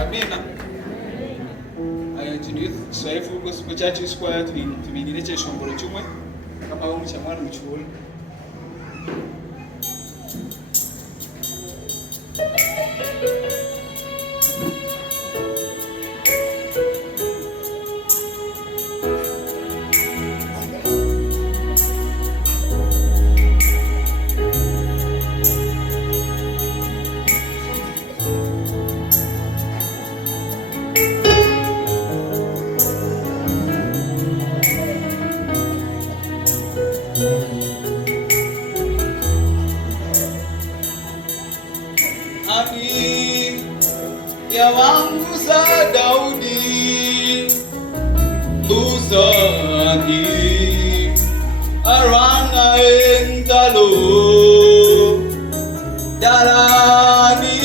Amina. Aya tuni swaifu gospel church square tubigire cyo shomboro cyumwe kama wo mucyamwana mucyulo. Ya wangu za Daudi uzani arana engalo dalani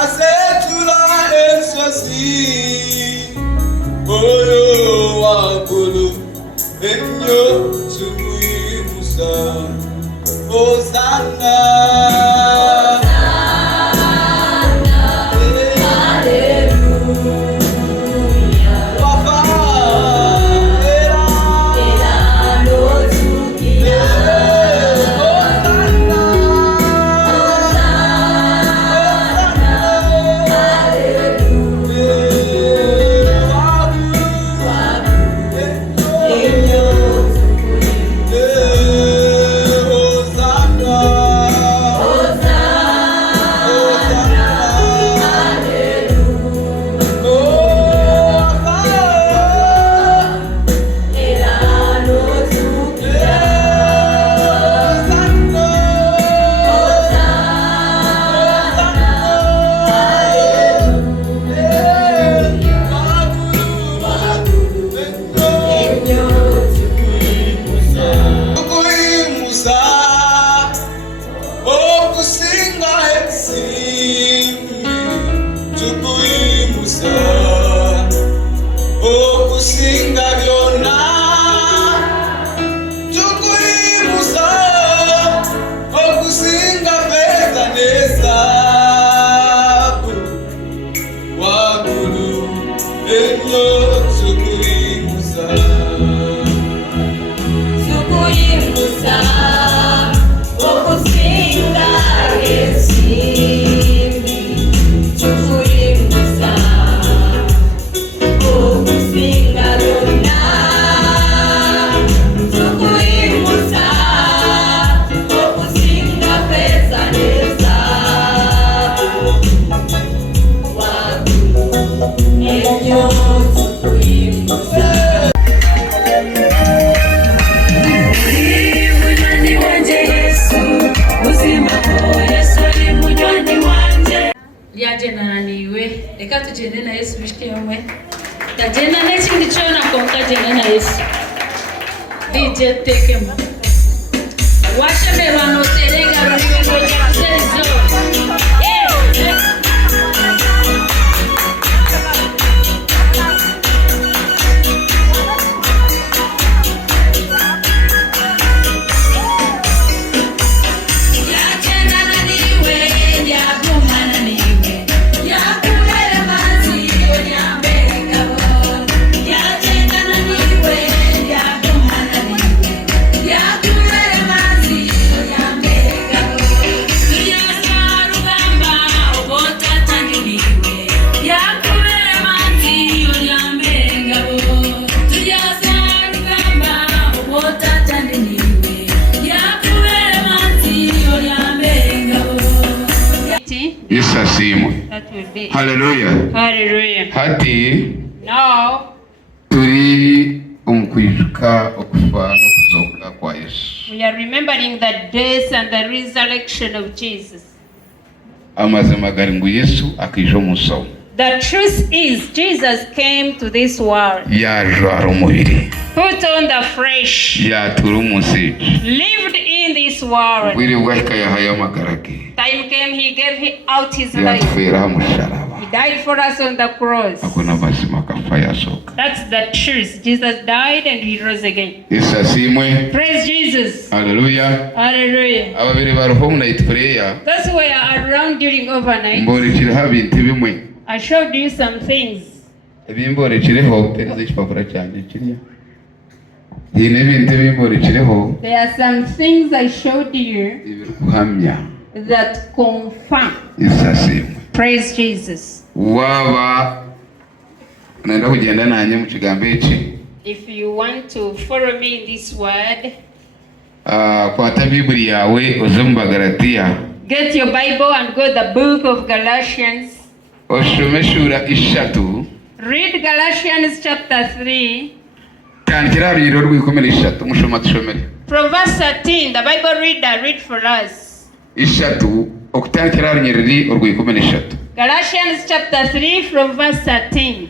asetula eswasi oyo wakulu enyo sugui musa Hosanna. Reka tugende na Yesu bishike yomwe. Tagenda n'ikindi cyo nakonka tagenda na Yesu. DJ tekemo. Washemerwa no terenga rubigo cyasezo. Hallelujah. Hallelujah. Hati now turi umkwijuka okufa no kuzuka kwa Yesu. We are remembering the death and the resurrection of Jesus. Amazima garingu Yesu akijo musawo. The truth is Jesus came to this world. Yajwara umubiri. Put on the flesh. Yatura umusiji. Lived in this world. Wiri wahika yahaya magarage. Time came, he gave out his life. Yatufera musharaba. He died for us on the cross. Akuna mazima kafa. yapfa yasohoka. That's the truth. Jesus died and he rose again. Yesu asimwe. Praise Jesus. Hallelujah. Hallelujah. Ababiri bari home night prayer. Those who were around during overnight, Mborekire bintu bimwe. I showed you some things. Ebimborekireho tereza ikipapuro cyane kiriya. Yine bintu bimborekireho. There are some things I showed you Kuhamya. that confirm. Yesu asimwe. Praise Jesus. Waba naenda kugenda nanye mu kigambo iki. If you want to follow me in this word, kwata Biblia yawe uze mu Galatiya. Get your Bible and go the book of Galatians. Osome shura ishatu. Read Galatians chapter 3. Tandikira rero rw'ikomere ishatu mushoma tushomere. From verse 13, the Bible reader read for us. Ishatu okutandikira riri rw'ikomere ishatu. Galatians chapter 3 from verse 13.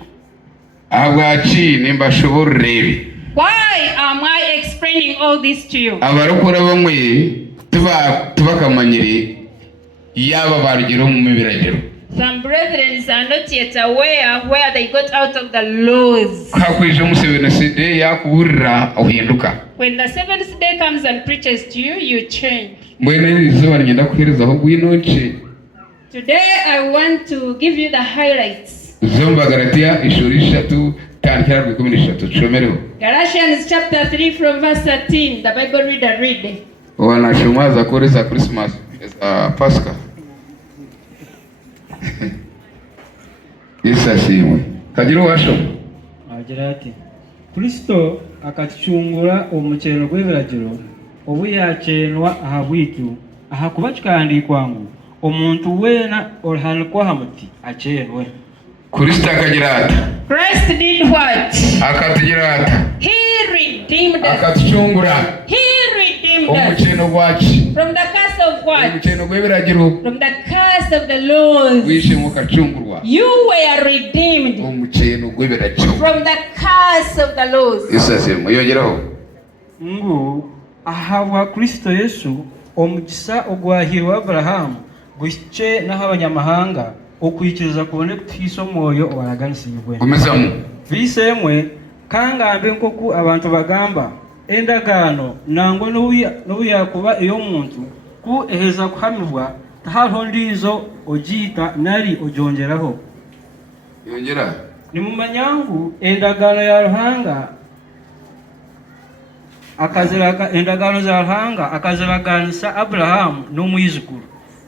Abwachi nimbashobora rebe. Why am I explaining all this to you? Abarokora bamwe tubakamanyire yaba barugero mu mibiragiro. Some brethren are not yet aware where they got out of the laws. Kakwije musebene yakuburira uhinduka. When the seventh day comes and preaches to you, you change. Mbone izuba ngenda kuhereza aho gwinonce. Today I want to give you the highlights. Zomba Galatiya ishuri ishatu tandikira rw'ikomere ishatu tushomereho. Galatians chapter 3 from verse 13. The Bible reader read. Wanashoma za kore za Christmas za Pascha. Yesu ashimwe. Kagira washo. Agira ati Kristo akatucungura omukeno gw'ebiragiro obu yacenwa aha bwitu aha kuba kikandikwa ngu omuntu weena orihanikwa aha muti acenwe. Kristo akagira ati. Christ did what? Akatugira ati. He redeemed us. Akatucungura. He redeemed us. Omukeno gwaki. From the curse of what? Omukeno gw'ebiragiro. From the curse of the laws. Wishe mukacungurwa. You were redeemed. Omukeno gw'ebiragiro. From the curse of the laws. Yesu ashimwe. Yongeraho. Ngu ahabwa Kristo Yesu omugisa ogwahirwa Aburahamu gwice n'aho abanyamahanga okwikiriza kubone kutiisa omwoyo owaraganisibwe. Komezamu. Bisemwe kangambe nkoku abantu bagamba endagaano nangwa n'obu yakuba ey'omuntu ku eheza kuhamibwa tahariho ndiizo ogiita nari ogyongeraho. Yongera. Nimumanya ngu endagaano ya Ruhanga endagaano za Ruhanga akaziraganisa Aburahamu n'omwizukuru.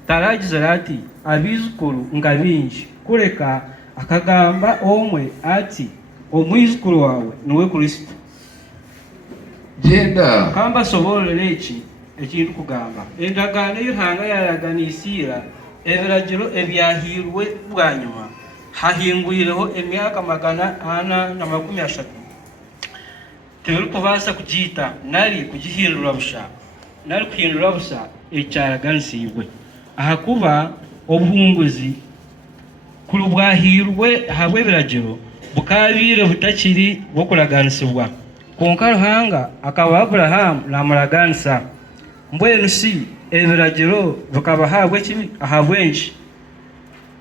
Taragize ati abizukuru nga bingi kureka akagamba omwe ati omwizukuru wawe niwe Kristo. Genda. Kamba sobolere eki ekintu kugamba endagaano y'Ruhanga yaraganisiira ebiragiro ebyahirwe bwa nyuma hahingwireho emyaka 430. Teri kubaasa kugiita nari kugihindura busha nari kuhindura busha ekyaraganisibwe ahakuba obuhunguzi kuri bwahirwe habwe ebiragiro bukabire butakiri bwokuraganisibwa konka Ruhanga akaba Aburahamu namuraganisa mbwenu si ebiragiro bukaba habwe kibi ahabwenshi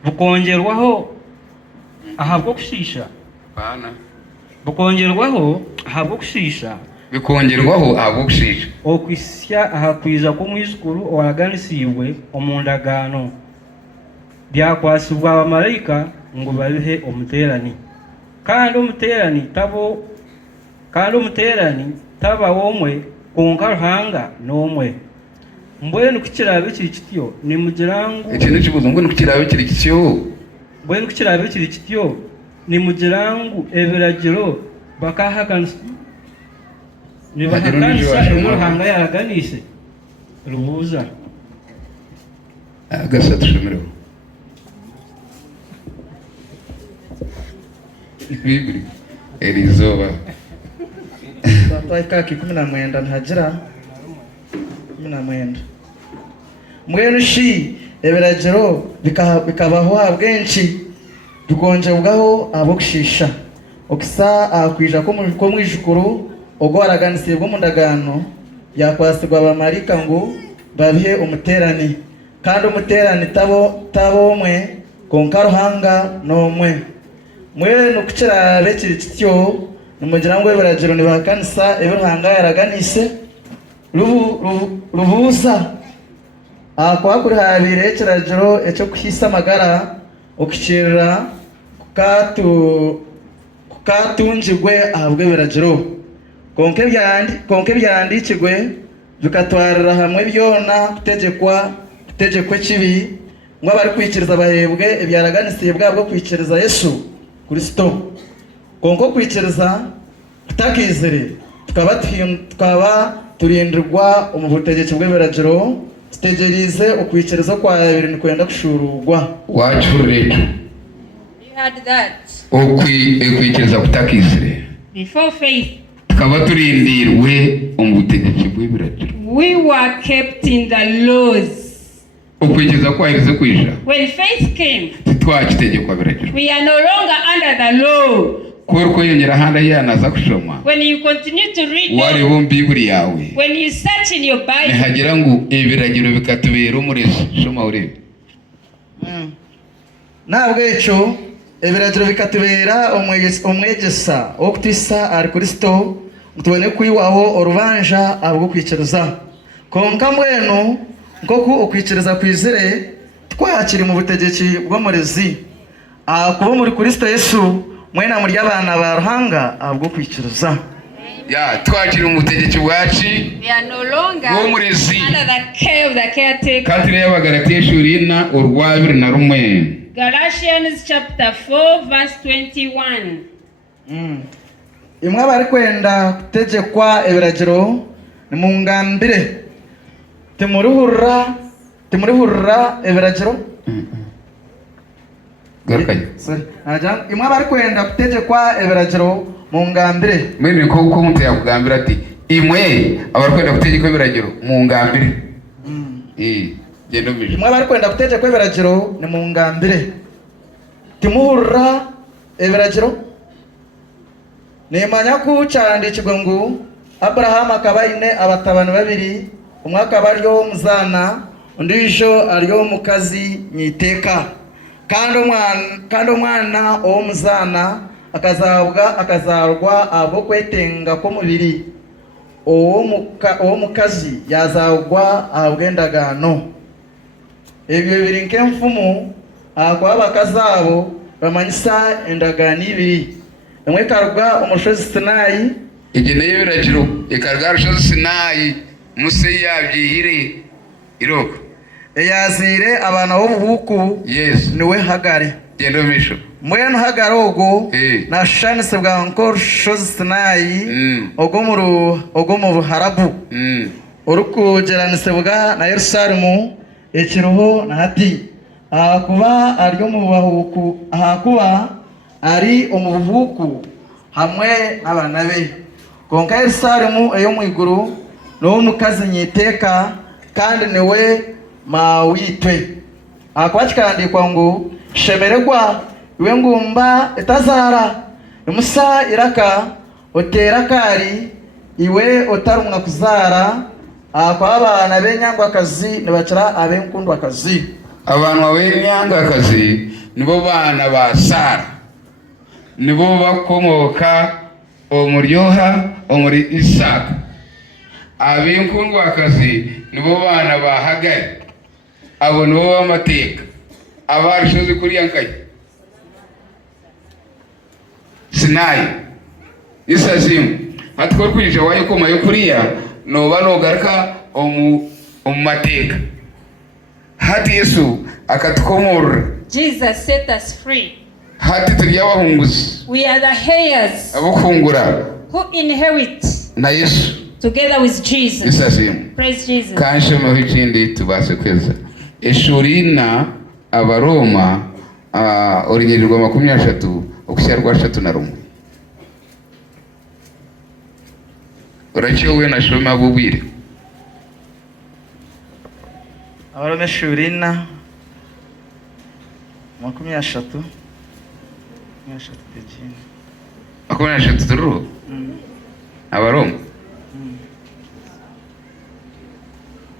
bukongerwaho ahabwo kushisha Bana. bukongerwaho ahabwo kushisha Bikongerwaho ahabwo kushisha okwisya ahakwiza k'omwizukuru owaraganisibwe omu ndagaano byakwasibwa abamarayika ngo babihe omuteerani kandi omuteerani taba omwe konka Ruhanga n'omwe. Mbwenu kukirabe kiri kityo nimugira ngu ekintu kibuzo ngo nikukirabe kiri kityo. Mbwenu kukirabe kiri kityo nimugira ngu ebiragiro bakahakanisa nibahakanisa Ruhanga yaraganise rubuza. Agasa tushomereho. Bibiri Elizoba. Ikaki 19 ntagira 19. Mbwenu shi ebiragiro bikabaho abwenshi bikonjebwaho abo kushisha okisa akwija ko mwijukuru ogwaraganisibwa mu ndagaano yakwasigwa abamarika ngo babihe omuteerani kandi omuteerani tabo omwe konka Ruhanga n'omwe. mwe nukukira bekiri kityo numugira ngo eberagiro ni bakanisa eberhanga yaraganise rubuza kwa kuri habire ekiragiro eco kuhisa magara okukirira kukatunjigwe ahabwe eberagiro konke byandikigwe bikatwarira hamwe byona kutegekwa kibi ngo abari kwikiriza bahebwe ibyaraganisiye bwabo kwikiriza Yesu Kristo. Konko kwikiriza kutakizere tukaba turindirwa mu butegeki bw'eberagiro stegerize ukwikiriza kwa babiri ni kwenda kushurugwa wacurure You had that. kwikiriza kutakizere Before faith, tukaba turindirwe mu butegeki bw'eberagiro. we were kept in the laws. Ukwikiriza kwaheze kwija When faith came, twakitegekwa beragiro we are no longer under the law. ko yongera handa yanaza kushoma When you continue to read wari them, bumbi buri yawe when you search in your Bible, nihagira ngo ibiragiro bikatubera umurezi shoma urebe nabwo eco ebiragiro bikatubera umwegesa wo kutisa ari Kristo tubone kwiwaho orubanja abwo kwikiriza konka mwenu ngoko ukwikiriza kwizere twakiri mu butegeki bw'umurezi kuba muri Kristo Yesu mwena muri abana ba Ruhanga abwo kwikiriza ya twakiri mu butegeki bwaci we are no longer bw'umurezi under the care of the caretaker. katire y'Abagalatiya shurina urwabiri na rumwe Galatians chapter 4 verse 21. imwe bari kwenda kutegekwa ebiragiro ni mu ngambire timurihurira ebiragiro garukanye imwe bari kwenda kutegekwa ebiragiro mu ngambire mwene ko umuntu yakugambira ati imwe abarikwenda kutegeka ibiragiro mu ngambire genda umije imwe bari kwenda kutegekwa ebiragiro ni mu ngambire timuhurira ebiragiro nimanya ko cyandikirwa ngo Abrahamu akaba ine abatabani babiri umwe akaba ariyo w'umuzana undi wisho ariyo w'umukazi nyiteka kandi umwana w'umuzana akazarwa abo kwetenga ko mubiri uwo mukazi yazagwa abwendagano ibyo biri nk'emfumu kwa bakazabo bamanyisa endagano ibiri imwe karwa umushozi Sinayi igene y'ibiragiro ikarwa rushozi Sinayi Muse yabyihire iroko yazire abana b'ubuhuku yes niwe Hagari genda umisho mwene Hagari ogo nashanise bwa nkor shozi Sinayi ogo mu Harabu urukugeranise bwa na Yerusalemu ekiroho na hati kuba aryo mu bahuku kuba ari umubuhuku hamwe n'abana be konka Yerusalemu eyo mu iguru no mukazi nyiteka kandi niwe mawitwe kwakikandikwa ngo shemererwa iwe ngumba etazara imusa iraka otera kari iwe otarumwa kuzara kwa abana b'enyangwakazi nibakira ab'enkundwakazi abantu b'enyangwakazi nibo bana ba Sara nibo bakomoka omuryoha omuri Isaka ab'enkundwakazi nibo bana ba Hagari abo nibo b'amateka abarishozi kuri yankaye Sinayi isazimu hatwo kwije wayo koma yo kuriya noba nogaruka omu mateka hati Yesu akatukomora Jesus set us free. hati turi abahunguzi We are the heirs abukungura who inherit na Yesu together with Jesus. isazimu Praise Jesus. kanshemeho ikindi tubase kweza eshurina abaroma origirirwa 30 okushyarwa 31 urachiwe na shoma bubwire abarome shurina 30 turu abaroma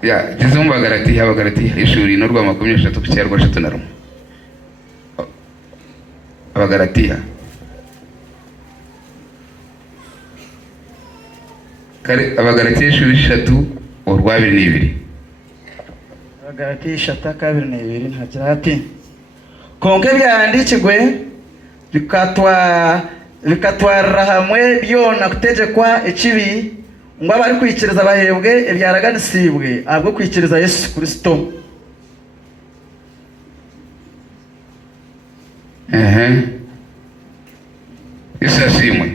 ya jizo Abagalatiya ishurina rwa 30 kushyarwa 31 Abagalatiya Abagalatiya 3:2. Abagalatiya 3:2 ntagira ati konke byandikirwe bikatwarira hamwe byona kutegekwa ikibi ngo abari kwikiriza bahebwe ibyaraganisibwe abwo kwikiriza Yesu Kristo. Isasimwe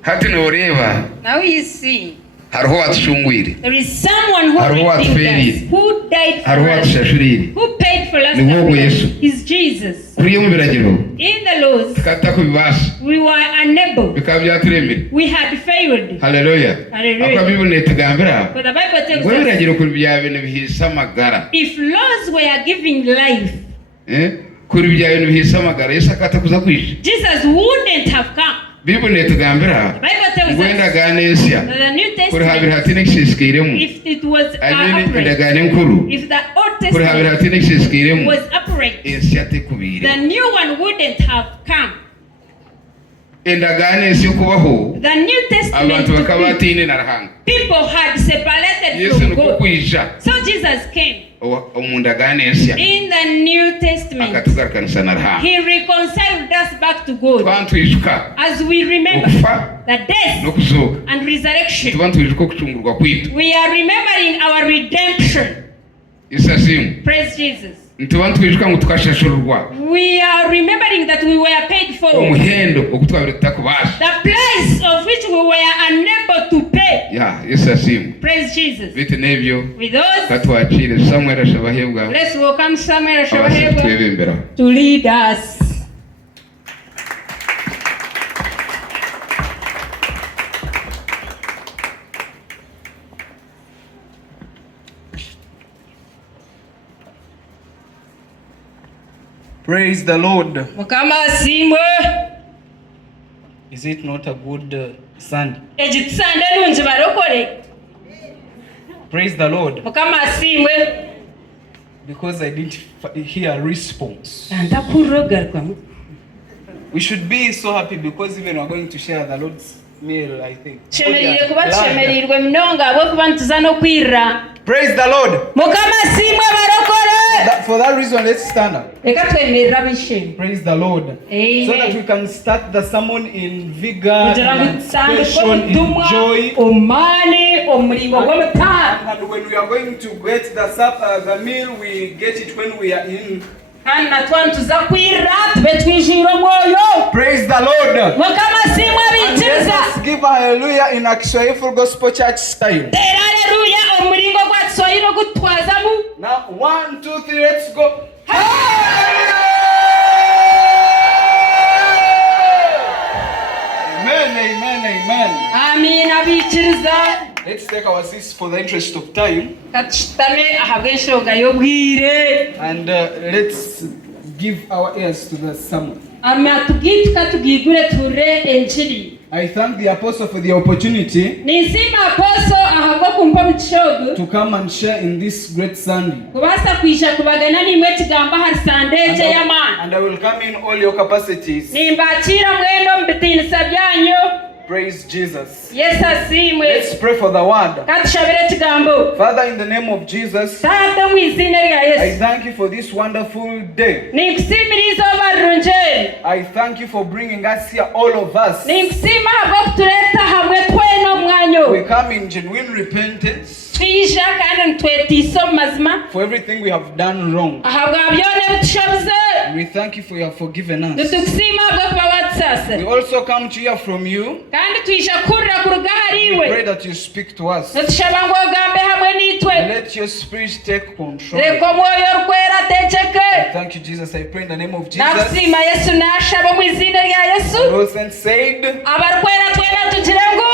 hati noreba Now you see, hariho watushungwire, there is someone who hariho watupfirire, who died for hariho us, watushashurire. who paid for us. Ni wowe Yesu. Is Jesus. Kuriyo mu biragiro In the laws, tukata kubibasha we were unable. bikaba byaturemere. We had failed. Haleluya. Hallelujah. Akwa Biblia itugambira But the Bible tells ngo us, biragiro kuri bya bintu bihisa amagara. if laws were giving life, Kuri bya bintu bihisa amagara Yesu akata kuza kwisha. Jesus wouldn't have come. Biblia itugambira The Bible tells ngo us endaganesya that the New kuri habiri Testament, hatine kishishikiremo. if it was Amene upright, endagane nkuru if the Old kuri habiri Testament hatine kishishikiremo. was upright, Ensya tekubire. the new one wouldn't have come. Endagane ensyo kubaho The New Testament, abantu bakaba to be, batine na Ruhanga. people had separated Yesu from nuko God. kwisha So Jesus came. omundagane ensya In the New Testament, akatugarukanisa na Ruhanga. He reconciled us back to God. Twantwishuka As we remember okufa the death n'okuzuuka. and resurrection, Twantwishuka okucungurwa kwitu. we are remembering our redemption. Isasimu Praise Jesus. ntitwishuka ngo tukashashurwa We are remembering that we were paid for. omuhendo ogutwabire tutakubasha. The price of which we were unable to pay. Ya Isasimu Praise Jesus. bite nebyo With those, katwakire Samuel ashabahebwa let's welcome Samuel abasha Shabahebwa twebembera. to lead us. Praise the Lord. Mukama asimwe. Is it not a good Sunday? Egitusande nungi barokore. Praise the Lord. Mukama asimwe. Because I didn't hear a response. Ndakurogarwa. We should be so happy because even we're going to share the Lord's meal, I think. Shemerire kuba shemerirwe mnonga abo kuba ntuza no kwira. Praise the Lord. Mukama asimwe barokore. For that reason, let's stand up. Reka twemerera bishimye. Praise the Lord. Amen. So that we can start the sermon in vigor, Kugira ngo and tusange anticipation, in kutumwa joy. umani omulingo gw'omutara. And when we are going to get the meal, we get it when we are in. Kandi natwe ntuza kwira tube twijire omwoyo. Praise the Lord. Mukama asimwe And let abikiriza. us give a hallelujah in a Kiswahili Gospel Church style. Tera haleluya omulingo gwa Kiswahili ogutwazamu. Now, 1, 2, 3, let's go. Amen, amen, amen. Amina abikiriza. Let's take our seats for the interest of time, Katushitame ahabw'ensonga y'obwire. and let's give our ears to the sermon. Amatugituka tugigure ture enjiri. I thank the apostle for the opportunity Nisima aposo ahabwa kumpa mutishogo. to come and share in this great Sunday. Kubasa kwisha kubagana nimwe kigamba hari sandeje y'amana. And I will come in all your capacities. Nimbakira mweno mbitinisa byanyu. Praise Jesus. Yesu asimwe. Let's pray for the word. Katushabire kigambo. Father, in the name of Jesus, Tata mu izina rya I Yesu. thank you for this wonderful day. Nikusimiriza obarunje. I thank you for bringing us here, all of us. Nikusima habwo kutuleta hamwe tweno mwanyo. We come in genuine repentance Twisha kandi ntwetiisa omu mazima. for everything we have done wrong. Ahabwa byona bitushabuze. We thank you for your forgiven us. Nitukusima habwo kuba We watusasira. also come to hear from you. Kandi twisha kurra kuruga We pray hariwe. that you speak to us. Nitushaba ngo ogambe hamwe nitwe. Let your spirit take control. Reka omwoyo orukwera ategeke. Thank you, Jesus. I pray in the name of Jesus. Nakusima Yesu nashaba mu izina rya Yesu. Those and said, Abarukwera twena tugire ngo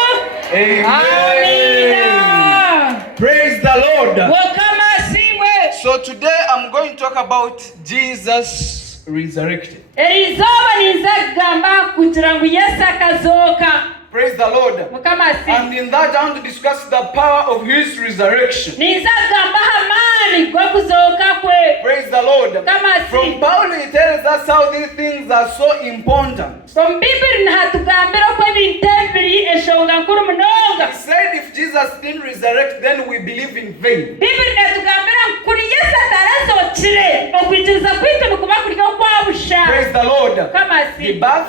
Amen. Amina. Praise the Lord. Mukama asimwe. So today I'm going to talk about Jesus resurrected. Erizoba niza kugamba kugira ngo Yesu akazoka. Praise the Lord. mukama si And in that, I want to discuss the power of his resurrection. nizagamba hamani gwo kuzoka kwe. Praise the Lord. Mukama si From Paul, he tells us how these things are so important. from Bibiri nihatugambira ko ebintu ebiri eshonga nkuru munonga. He said if Jesus didn't resurrect, then we believe in vain. Bibiri netugambira kuri Yesu atarazokire okwitiriza kwitu nikuba kurya okwabusha. Praise the Lord. Mukama The si birth,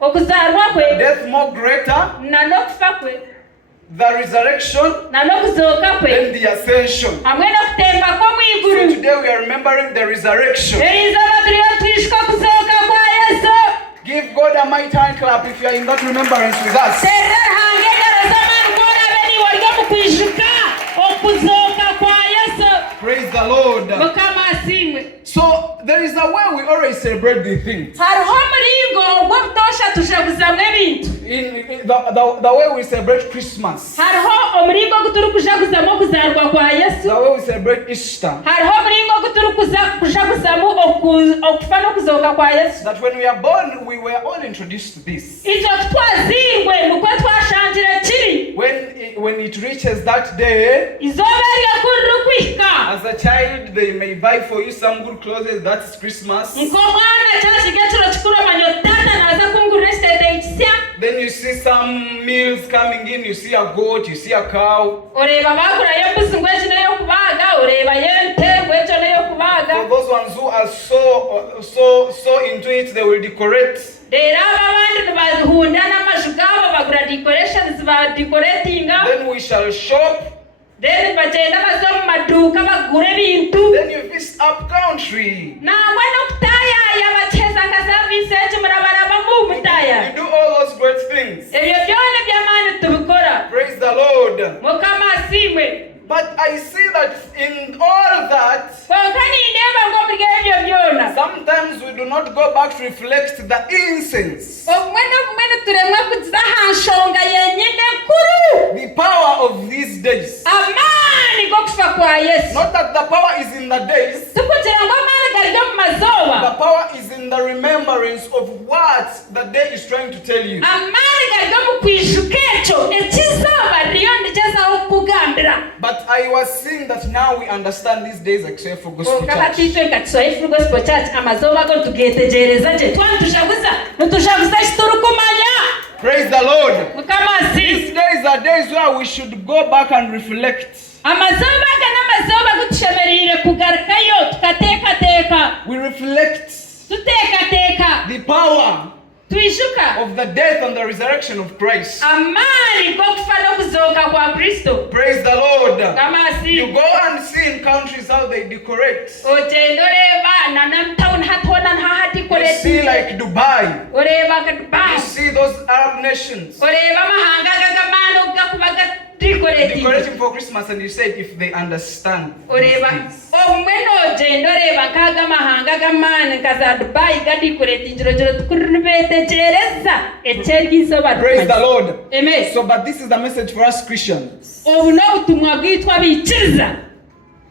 okuzarwa kwe death more greater, na n'okufa kwe the resurrection, na n'okuzoka then kwe the ascension. hamwe n'okutemba So kw'omwiguru. today we are remembering the resurrection. Erizooba turiyo twishika okuzoka kwa Yesu. Give God a mighty hand clap if you are in that remembrance with us. Terera hange engaro z'amaani gw'orabe ni wali omu kwijuka okuzoka kwa Yesu. Praise the Lord. Mukama asiimwe. So there is a way we always celebrate these things. Hariho omuringo ogw'obutosha tushaguzamu ebintu. In the way we celebrate Christmas, Hariho omuringo ogu turikujaguzamu okuzarwa kwa Yesu. the way we celebrate Easter, Hariho omuringo ogu turikujaguzamu okufa n'okuzoka kwa Yesu. that when we are born, we were all introduced to this. Itwe twazingwe mukwe twashangire kiri. When it reaches that day, Izooba ery'okuru rikwihika. as a child, they may buy for you some good clothes. That's Christmas. Nk'omwana kyashiga ekiro kikuru amanya taata naaza kungurira ekiteeteeyi kisya. Then you see some meals coming in. You see a goat, you see a cow. Oreeba baagurayo embuzi ngu egi n'ey'okubaaga, oreebayo ente ngu egyo n'ey'okubaaga. For those ones who are so into it, they will decorate. Reero abo abandi nibahunda n'amaju gaabo bagura decorations badecoratinga. Then we shall shop. Then bagenda baze omu maduuka bagura ebintu. Then you visit up country. Nangwa n'okutayaaya bakyezanga service egi murabarabamu You mutaaya. do all those great things. Ebyo byona eby'amaani tubikora. Praise the Lord. Mukama asiimwe. But I see that in all that, Konka nindeeba ng'omuri ebyo byona. sometimes we do not go back to reflect the incense, Obumwe n'obumwe nituremwa kugiza aha nshonga yenyine nkuru. the power of these days. Amaani g'okufa kwa Yesu. Not that the power is in the days, Tukugira ngu amaani gari omu the mazooba. power is in the remembrance of what the day is trying to tell you. Amaani gari omu kwijuka ekyo ekizooba ririyo nigyezaho kukugambira. But I was seeing that now we understand these days except for gospel Konka church. batiitwe nka Kiswahili Gospel Church amazooba go tugeetegereza gye twanitujaguza nitujaguza eki turukumanya. Praise the Lord. Mukama asiimwe. These days are days where we should go back and reflect. Amazooba aga n'amazooba gutushemereire kugarukayo tukateekateeka. We reflect Tuteekateeka. the power Twijuka of the death and the resurrection of Christ. amaani g'okufa n'okuzooka kwa Kristo. Praise the Lord. Mukama You asiimwe. go and see in countries how they decorate. Ogenda oreeba nanamutawuni hatoona You see nahadikoretinga. like Dubai. Oreeba ka You Dubai. see those Arab nations Oreeba amahanga ag'amaani ogu gakuba gadikoretinga. decorating for Christmas, and you said if they understand Oreeba this. obumwe n'ogenda oreeba nk'aga amahanga ag'amaani nka za Dubai gadikoretingirogiro tukuru nibeetegereza eky'eryizooba Praise the Lord. Amen. So, but this is the message for us Christians. Obu n'obutumwa bwitw abaikiriza.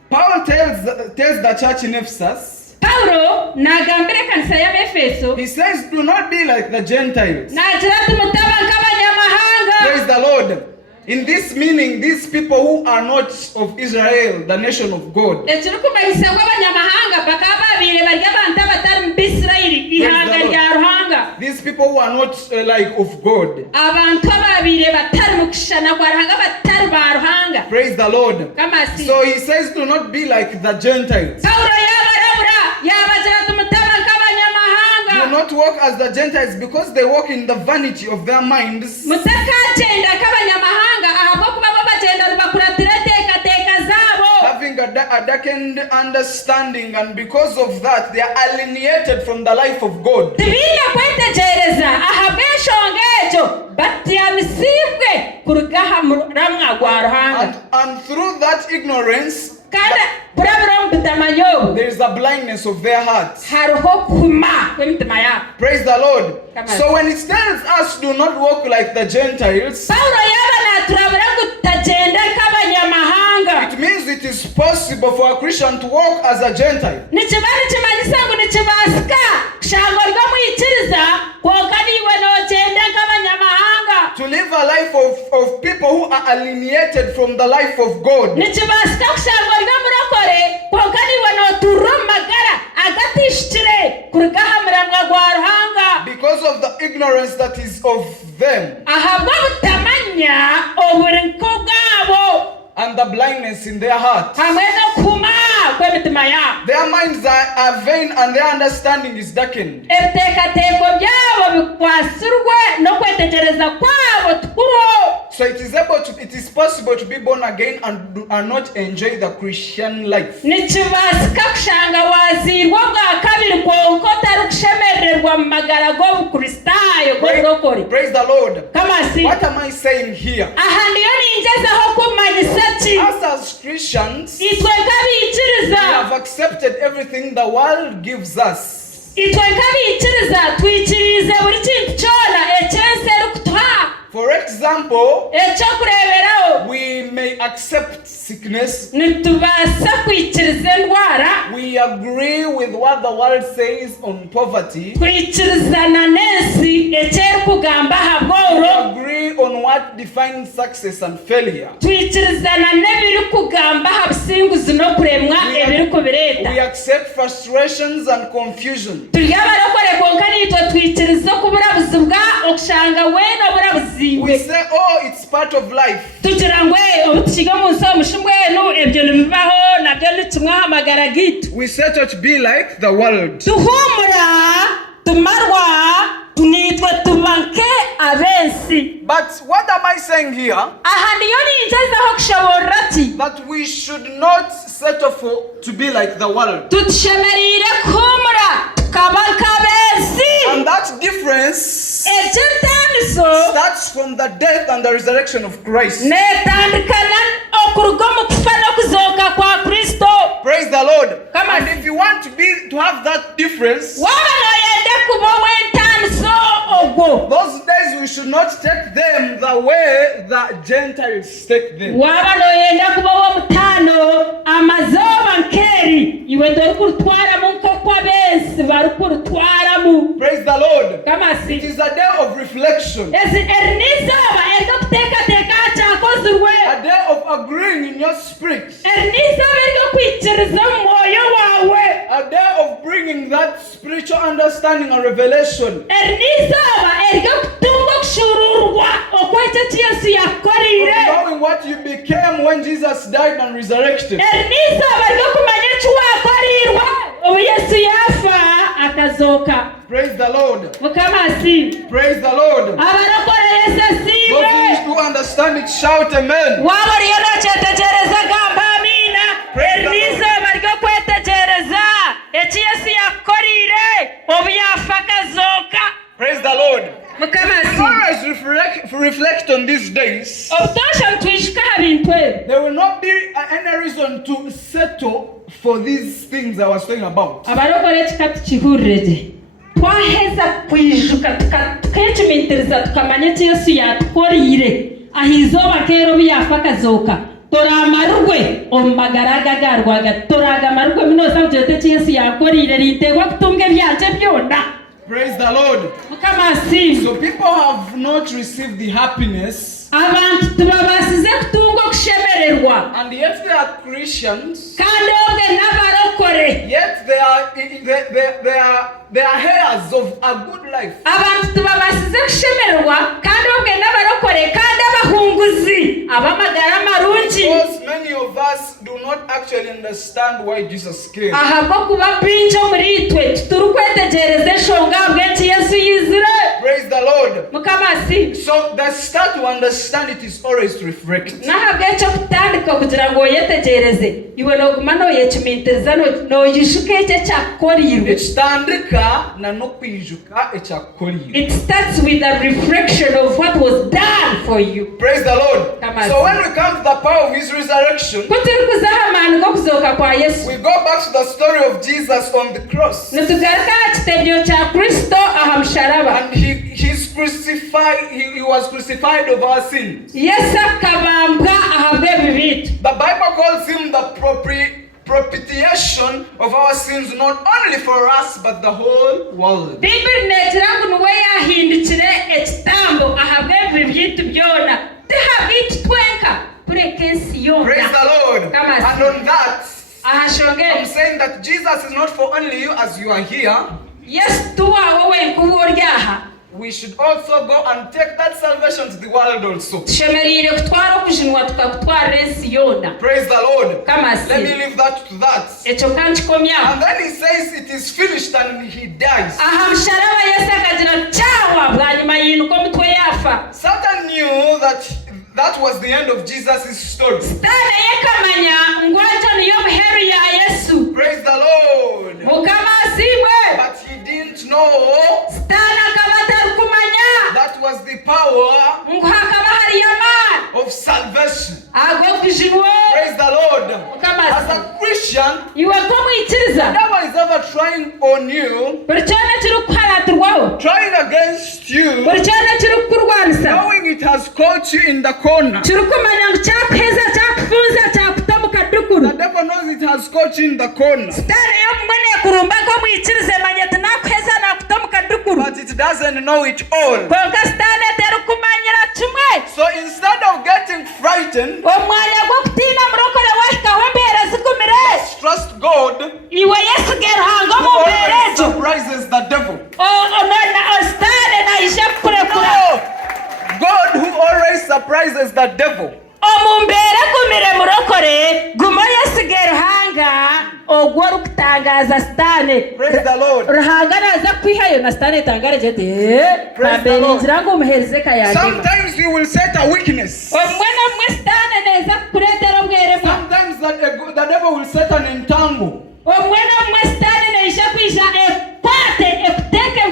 Paul tells the church in Ephesus, Pawulo n'agambira ekanisa y'Abefeso he says, do not be like the Gentiles. n'agira ati mutaba nk'abanyamahanga. Praise the Lord. In this meaning, these people who are not of Israel, the nation of God, Ekirikumanyisa ngu abanyamahanga bakaba babiire bari abantu abatari mu Bisirayiri ihanga rya Ruhanga. these people who are not like of God. Abantu ababiire batari mu kishana kwa Ruhanga batari ba Ruhanga. Praise the Lord. Kama si So he says, do not be like the Gentiles. Pawulo yabarabura yabagira ati mutaba Do nk'abanyamahanga. not walk as the Gentiles because they walk in the vanity of their minds. Mutakagenda nk'abanyamahanga ahabw'okuba bo bagenda nibakuratira enteekateeka zaabo. Having a darkened understanding, and because of that, they are alienated from the life of God. Tibiine kwetegereza ahabw'enshonga egyo batyamisiibwe kuruga aha muramwa gwa Ruhanga. And through that ignorance, Kandi burabura omu butamanya obu there is a blindness of their hearts. hariho kuhuma kw'emitima yaabo. Praise the Lord. Come on. So when it tells us do not walk like the Gentiles, Pawulo yaba naaturabura ngu tutagenda nk'abanyamahanga. it means it is possible for a Christian to walk as a Gentile. Nikiba nikimanyisa ngu nikibaasika kushanga ori omwikiriza kwonka niiwe noogenda nk'abanyamahanga. To live of people who are alienated from the life of God. nikibasika kushangwa ry'omurokore konka nibona oturra omu magara agatishikire kuruga aha muramwa gwa Ruhanga Because of the ignorance that is of them ahabwa butamanya oburinko bwabo and the blindness in their heart. hamwe n'okuhuma kw'emitima yabo. Their minds are vain and their understanding is darkened. ebiteekateeko byabo bikwasirwe n'okwetegereza kwabo tukuro. So it is possible to be born again and not enjoy the Christian life. nikibasika kushanga waziirwa bwa kabiri konka otari kushemererwa mu magara g'obukristaayo g'oburokore. Praise the Lord. Kamasi. What am I saying here? aha ndiyo ningezaho kumanyisa ki As Christians, itwe we nk'abikiriza have accepted everything the world gives us. itwe nk'abikiriza twikirize buri kintu kyona ekyensi erikutuha. For example, ekyokureberaho we may accept sickness. nitubaasa kwikiriza endwara, We agree with what the world says on poverty. twikirizana n'ensi ekyerikugamba aha We bworo, agree on what defines success and failure. twikirizana n'ebirikugamba aha businguzi n'okuremwa We ebirikubireeta. accept frustrations and confusion. turi abarokore konka nitwe twikiriza okuburabuzi okushanga weena oburabuzi. We say, oh, it's part of life. tugira ngo obutushiga mu nsi omushi mbwenu ebyo nibibaho nabyo nitumwe aha magara gitu. We settle to be like the world. tuhumura tumarwa tunitwe tubanke abensi. But what am I saying here? aha niyo ningezaho kushoborora ati That we should not settle to be like the world. tutushemerire kuhumura tukaba nk'abensi. And that difference ekyetandiso starts from the death and the resurrection of Christ. netandikana okuruga omu kufa n'okuzooka kwa Kristo. Praise the Lord. Come on. And if you want to have that difference, waba noyenda kuba ow'entandiso ogwo, those days we should not take them the way the Gentiles take them. waba noyenda kuba ow'omutaano amazooba nk'eri iwe torikurutwaramu nk'oku abensi barikurutwaramu. Praise the Lord. kamasi It is a day of reflection, eri n'izooba ery'okuteekateeka aha kyakozirwe, a day of agreeing in your spirit, eri n'izooba ery'okwikiriza omu mwoyo waawe, a day of bringing that spiritual understanding and revelation, eri n'izooba ery'okutunga okushuruurwa okw'ekyo eki Yesu yakoriire, of knowing what you became when Jesus died and resurrected. eri n'izooba ery'okumanya eki wakoriirwe obu Yesu yafa akazooka. Praise the Lord. mukama asiimwe. Praise the Lord. abarokore Yesu Those asiimwe. who understand it, shout amen. waba oriyo n'okyetegereza gamba amiina. eri n'izooba ry'okwetegereza eki Yesu yakoriire obu yafa akazooka. Praise the Lord. mukama As asiimwe. far as reflect on these days, obutosha nitwishuka aha bintu ebi, there will not be any reason to settle for these things I was talking about. abarokore ekika tukihurire gye twaheza kwijuka tukecumintiriza tukamanya eki Yesu yatukoriire aha izooba nk'eri obu yafa akazooka, toramarurwe omu magara aga ga rwagati, toragamarurwe munoosa kugira oti eki Yesu yakoriire rinteerwa kutunga ebyangye byona. Praise the Lord. mukama asiimwe. So people have not received the happiness, abantu tubabasize kutunga okushemererwa, and yet they are Christians, kandi obwe n'abarokore, yet they are heirs of a good life. abantu tubabasize kushemererwa kandi obwe n'abarokore kandi abahunguzi ab'amagara marungi. Because many of us do not actually understand why Jesus came. ahabw'okuba bingi omuri itwe tuturukwetegereza eshonga bw'eki Yesu yizire. Praise the Lord. mukama asiimwe. So the start to understand it is always to reflect. n'ahabw'ekyokutandika kugira ngu oyetegereze iwe nooguma nooyecumintiriza nooyishuka eki ekyakukoriirwe. Ekitandika na n'okwijuka ekyakukolire. It starts with a reflection of what was done for you. Praise the Lord. Come on. So when we come to the power of his resurrection, kuturikuza amaani g'okuzooka kwa Yesu, we go back to the story of Jesus on the cross. nitugaruka aha kitebyo kya Kristo aha musharaba. And he's crucified, he was crucified of our sins. Yesu akabambwa ahabw'ebi bitu. The Bible calls him the propitiation of our sins, not only for us but the whole world. Bibiri negira ngu niwe yahindukire ekitambo ahabw'ebi bitu byona, tihabit twenka prekesi yona. Praise the Lord. Come on. And on that, I'm Ahashonge saying that Jesus is not for only you as you are here. yes tuwa wowe kuboryaha We should also go and take that salvation to the world also. shemerire kutwara kujinwa tukakutwara esi yona. Praise the Lord. Kama Let me si leave that to that. echo kanchi komya. And then he says it is finished and he dies. Aha msharaba Yesu akagira chawa bwanyuma yinuko mutwe yafa. Satan knew that was the end of Jesus' story. Stane yekamanya ngwaja niyo mheru ya Yesu. Praise the Lord. Mukama simwe. But he didn't know Stana kabata kumanya. that was the power Ngwakaba hari yama. of salvation. Ago kujinwa. Praise the Lord. Mukama As a Christian, iwe komu ichiriza. never is ever trying on you, Burchana chiru kwaraturwaho. trying against you, Burchana chiru kurwanisa. knowing it has caught you in the corner. Chiru kumanya nguchakuheza chakufunza chakutamuka dukuru. The devil knows it has caught you in the corner, Stane yo mwene kurumba komu ichirize manyete nakuheza nakutamuka dukuru. but it doesn't know it all. Konka stane teru kumanyira chumwe. So instead of getting frightened, Omwanya gwo kutina murokore washikaho mbere zikumire. trust God Iwe Yesu geruhango who mu always mberejo. surprises the devil. Stane na isha kurekura. No! God who always surprises the devil. Omumbere kumire murokore gumo Yesu geruhanga ogwo rukutangaza stane. Praise the Lord. Ruhanga naza kwihayo na stane tangare jete. Praise the Kambe Lord. ninjira ngo muhereze kayagema. Sometimes you will set a weakness. Omwana mwe stane neza kuretera bwerema. Sometimes the devil will set an entangle. Omwana mwe stane neisha kwisha ekwate ekuteke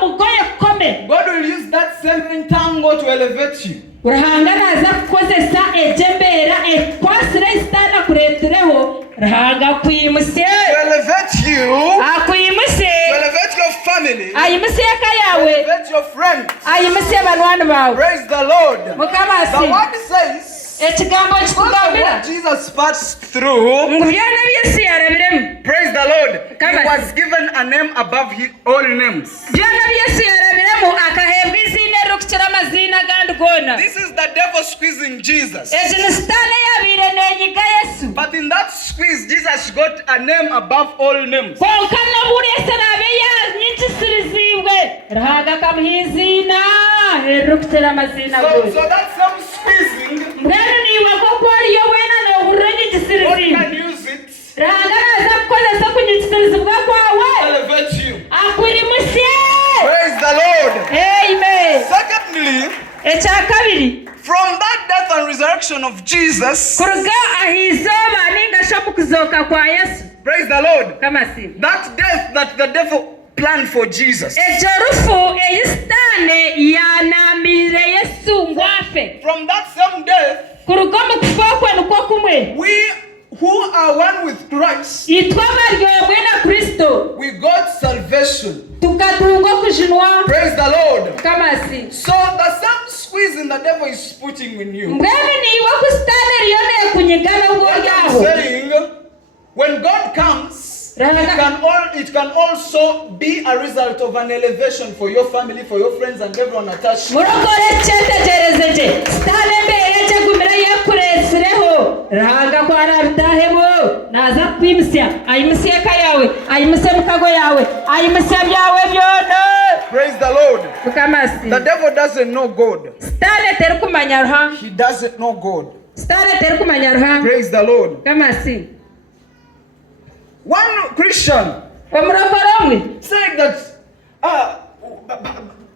mugoye kome. God will use that same entangle to elevate you. Ruhanga naza kukozesa ejembera ekwasire stana kuretereho ruhanga kwimusye To elevate you, akwimusye to elevate your family, ayimusye to kayawe elevate your friends. ayimusye banwana bawe. Praise the Lord. The Mukamasi word says, ekigambo because of kikugambira what Jesus passed through, ngo byona byesi yarabiremu. praise the Lord, he Come on. was given a name above all names. Byona byesi yarabiremu akahebwa izina rukira amazina gandi gona. This is the devil squeezing Jesus. Ejini stane yabire nenyiga Yesu. But in that squeeze, Jesus got a name above all names. Konka noburi ese nabe yanyinjisirizibwe ruhanga kamuhizina rukira amazina So gona. that same squeezing, Mbere niwe ko kwariyo wena no God uranyinjisirizibwe. can use it Ruhanga naza kukozesa kunyinjisirizibwa kwawe. to elevate you. Akurimusye. Praise the Lord. Amen. Secondly, Ekyakabiri from that death and resurrection of Jesus, kuruga ahizoba ningasha kukuzoka kwa Yesu. praise the Lord, Kama si that death that the devil planned for Jesus, ejo rufu eyisitane yanambire Yesu ngwafe. from that same death, Kuruga mu kufa kwenu kwa kumwe we who are one with Christ, itwa baryowe na Kristo we got salvation. tukatunga kujinwa. Praise the Lord. Kama si So the same squeezing the devil is putting in you. mbere niwe kusitane riyone kunyigana ubwo I'm ryaho. saying, when God comes, it can also be a result of an elevation for your family, for your friends, and everyone attached. Murokore chetegerezeje stane mbere chegumira yakuresireho rahanga kwara bitahebo naza kwimusya ayimusye kayawe ayimusye mukago yawe ayimusye byawe byono. Praise the Lord. Mukamasi The devil doesn't know God. stane terukumanya ruhanga He doesn't know God. stane terukumanya ruhanga. Praise the Lord. Kamasi One Christian omurokore omwe said that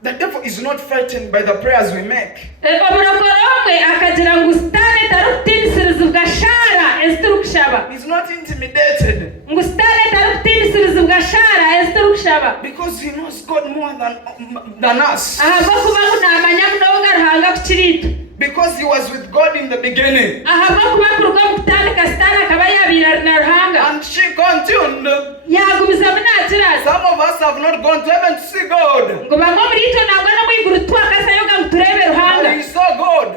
the devil is not frightened by the prayers we make. omurokore omwe akagira ngu stane tarukutinisiriza shara eziturukushaba He's not intimidated ngu stane tarukutinisiriza shara eziturukushaba because he knows God more than us. ahabwo kuba kunamanya munonga ruhanga kukiritu Because he was with God in the beginning. ahabwo kuba kuruga mu kutandika sitani akaba yabira na ruhanga And she continued. yagumiza munakiraza Some of us have not gone to heaven to see God. ngo bamwe muri ito ntabwo no mwiguru twakasayoga ngo turebe And ruhanga he saw God.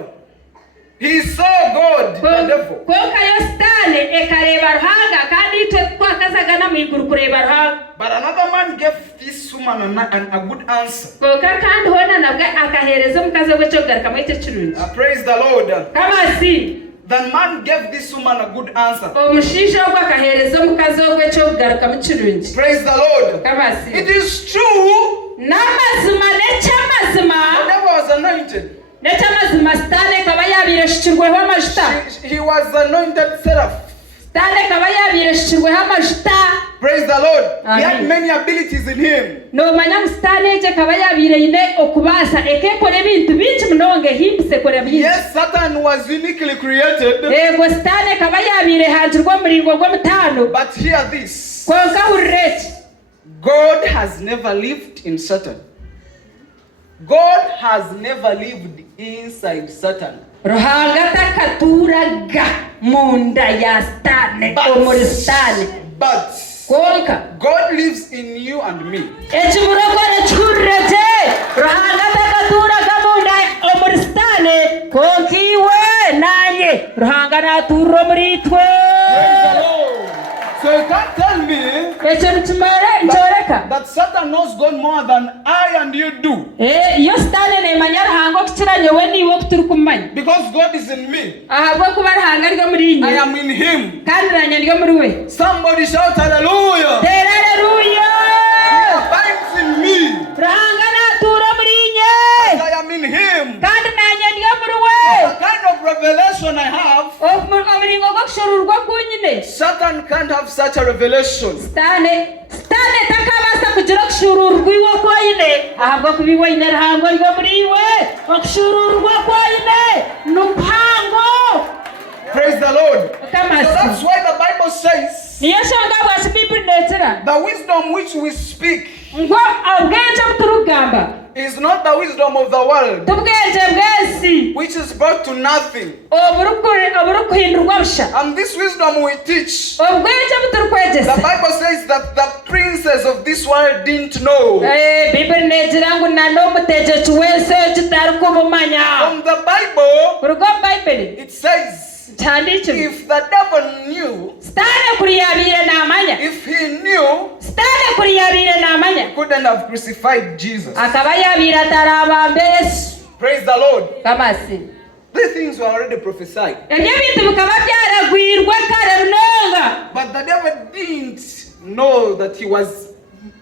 He saw God, the devil. konka yo Satani ekareba ruhanga kandi itwe twakazaga na mwiguru kureba ruhanga. But another man gave this woman a good answer. Konka kandi hona nabwe akahereza umukazi we cyo garuka mu icyo kirungi. Praise the Lord. Kama si The man gave this woman a good answer. omushisha wo akahereza umukazi we cyo garuka mu kirungi. Praise the Lord. Kama si It is true. namazima nechamazima The devil was anointed. nechamazima Satani kaba yabireshikirweho amajuta. He was anointed seraph. Satani kaba yabireshikirweho amajuta. Praise the Lord. He had Amen. many abilities in him. nomanya ngu Satani je kaba yabireine okubasa ekekora ebintu bingi munonga himbise kora bingi. Yes, Satan was uniquely created. Ego Satani kaba yabire hanjirwa omuringo gw'omutano. But hear this. Konka hurreki God has never lived in Satan. God has never lived inside Satan. ruhanga takaturaga munda ya Satani omuri Satani. But Konka God lives in you and me. ekiburokore kihurreki ruhanga takaturaga munda omuri Satani konka iwe nanye ruhanga naturra omuri twe. So you can't tell me Ekyo nchoreka that Satan knows God more than I and you do. iyo Satani nemanya ruhanga okukira nyowe niwe okuturi kumanya Because God is in me. ahabwokuba ruhanga ryo muri I inye am in him. kandi nanye ryo muri we. Somebody shout hallelujah. Tera haleluya. He abides in me. Ruhanga natura muri inye I am in him. kandi nanye ryo muri we. The kind of revelation I have, omuringo gw'okushorurwa kunyine Satan can't have such a revelation. Satani takabasa kugira okushururwa iwe kwine ahabwokuba iwe ine ruhanga ryo muri iwe okushururwa kwine n'obuhango. Praise the Lord. So Kamasi that's why the Bible says niyo shanga bwaki Bibuli neetera the wisdom which we speak ngo obwenge buturugamba is not the wisdom of the world, tubwenge bw'ensi which is brought to nothing. oburukuhindurwa busha. And this wisdom we teach, Obwenge buturukwegesa the Bible says that the princes of this world didn't know. Bibuli negira ngu na n'omutegeki w'ensi kitari kubumanya. From the Bible, Kuruga Bibuli it says, kihandikirwe if the devil knew, Satani kuri yabire n'amanya. if he knew, Satani kuri yabire n'amanya he couldn't have crucified Jesus. akaba yabire atarabambe Yesu. Praise the Lord. Kamasi These things were already prophesied. ebyo bintu bikaba byaragwirwe kare runonga. But the devil didn't know that he was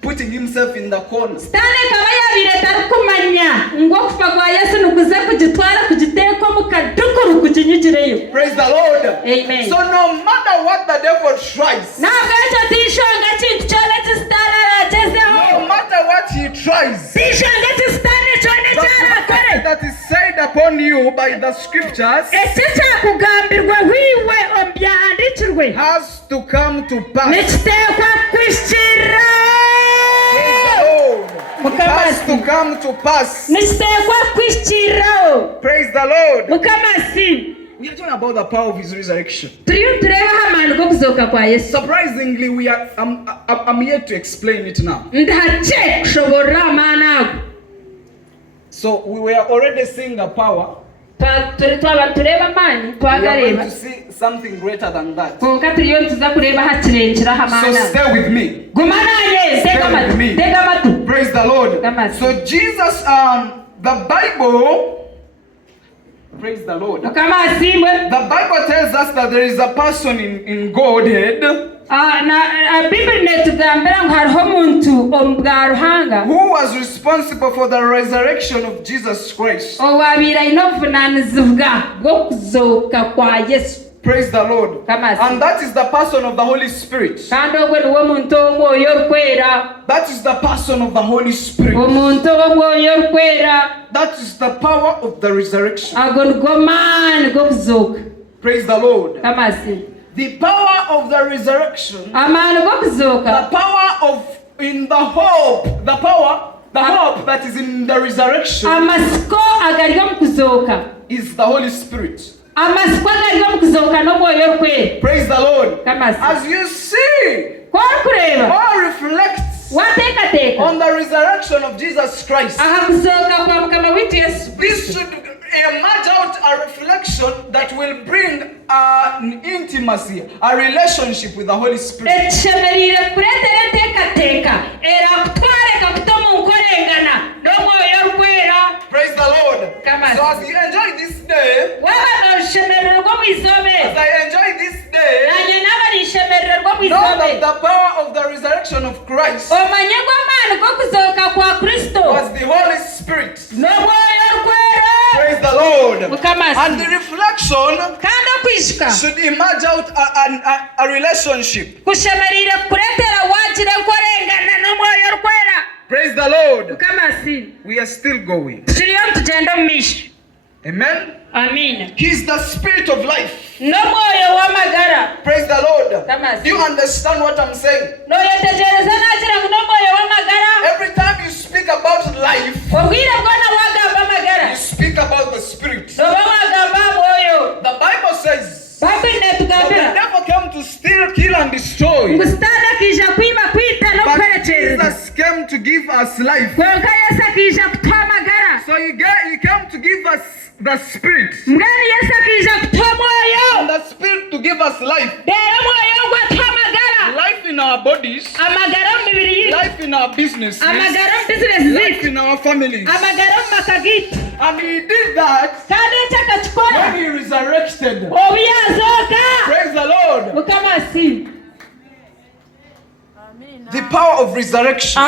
putting himself in the corner. Satani kaba yabire tarukumanya ngo kufa kwa Yesu nukuze kugitwara kugiteka mu kadukuru kukinyigireyo. Praise the Lord. Amen. So no matter what the devil tries, Ntabwo icyo tishonga kintu cyone Satani aragezeho. no matter what he tries, Tishonga Satani cyone the cyarakore. that is said upon you by the scriptures Ese cyakugambirwe wiwe obyandikirwe. has to come to pass. Nikitekwa kwishira. Praise the Lord. It has to come to pass. Nikitekwa kwishira. Praise the Lord. Mukamasi. We are talking about the power of his resurrection. Turiyo tureba amano go kuzoka kwa Yesu. Surprisingly, I'm yet to explain it now. Ndache kushobora amana. So we were already seeing the power. Tureba amani We are going twagareba. to see something greater than that. Konka turiyo tuza kureba hakirengera So hamana. stay with me. Gumanaye tega Stay with me. matu. Tega matu. Praise the Lord. Kamasi. So Jesus, the Bible, praise the Lord. Mukamasi mwe. The Bible tells us that there is a person in Godhead Na Bibuli netugambira ngo hariho omuntu bwa ruhanga who was responsible for the resurrection of Jesus Christ. owabira ino obuvunaanyizibwa bwo kuzoka kwa Yesu. Praise the Lord. Kamasi. And that is the person of the Holy Spirit. Kandi ogwo niwo muntu omwoyo orikwera. That is the person of the Holy Spirit. Omuntu omwoyo orikwera. That is the power of the resurrection. Ago nigo maani g'okuzoka. Praise the Lord. Kamasi. The power of the resurrection, Amaani g'okuzoka. the power of in the hope, the hope that is in the resurrection Amasiko agari omu kuzoka. is the Holy Spirit. Amasiko agari omu kuzoka n'omwoyo orikwera. Praise the Lord. Kamasi. As you see Kworikureba. or reflects Wateekateeka. on the resurrection of Jesus Christ, Aha kuzoka kwa Mukama witu Yesu. this should emerge out a reflection that will bring an intimacy, a relationship with the Holy Spirit. Echemerire kuretera teka era kutwareka kutomunkorengana n'omwoyo rwera. Praise the Lord. Come on. So as you enjoy this day, as I enjoy this day, know that the power of the resurrection of Christ was the Holy Spirit. Praise the Lord. And the reflection should emerge out a relationship. Praise the Lord. We are still going. Amen. Amen. He's the spirit of life. No moyo wa magara. Praise the Lord. Do you understand what I'm saying? No yetegereza nakira no moyo wa magara. Every time you speak about life, obwira bwana wagamba magara. You speak about the spirit. No wagamba moyo. The Bible says the devil came to steal, kill and destroy. But Jesus came to give us life. So he came to give us the spirit. And the spirit to give us life. Life in our bodies. Life in our business. Life in our families. And he did that when he resurrected. Praise the Lord. The power of resurrection.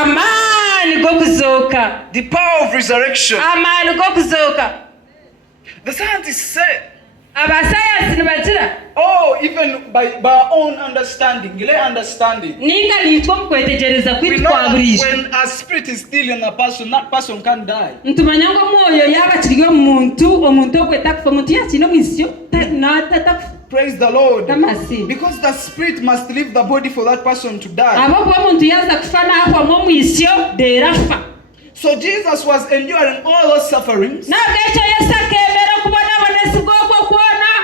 The power of resurrection. The scientists say, oh, even by our own understanding, lay understanding, we know that when a spirit is still in a person, that person can die. Praise the Lord. Because the spirit must leave the body for that person to die. So Jesus was enduring all those sufferings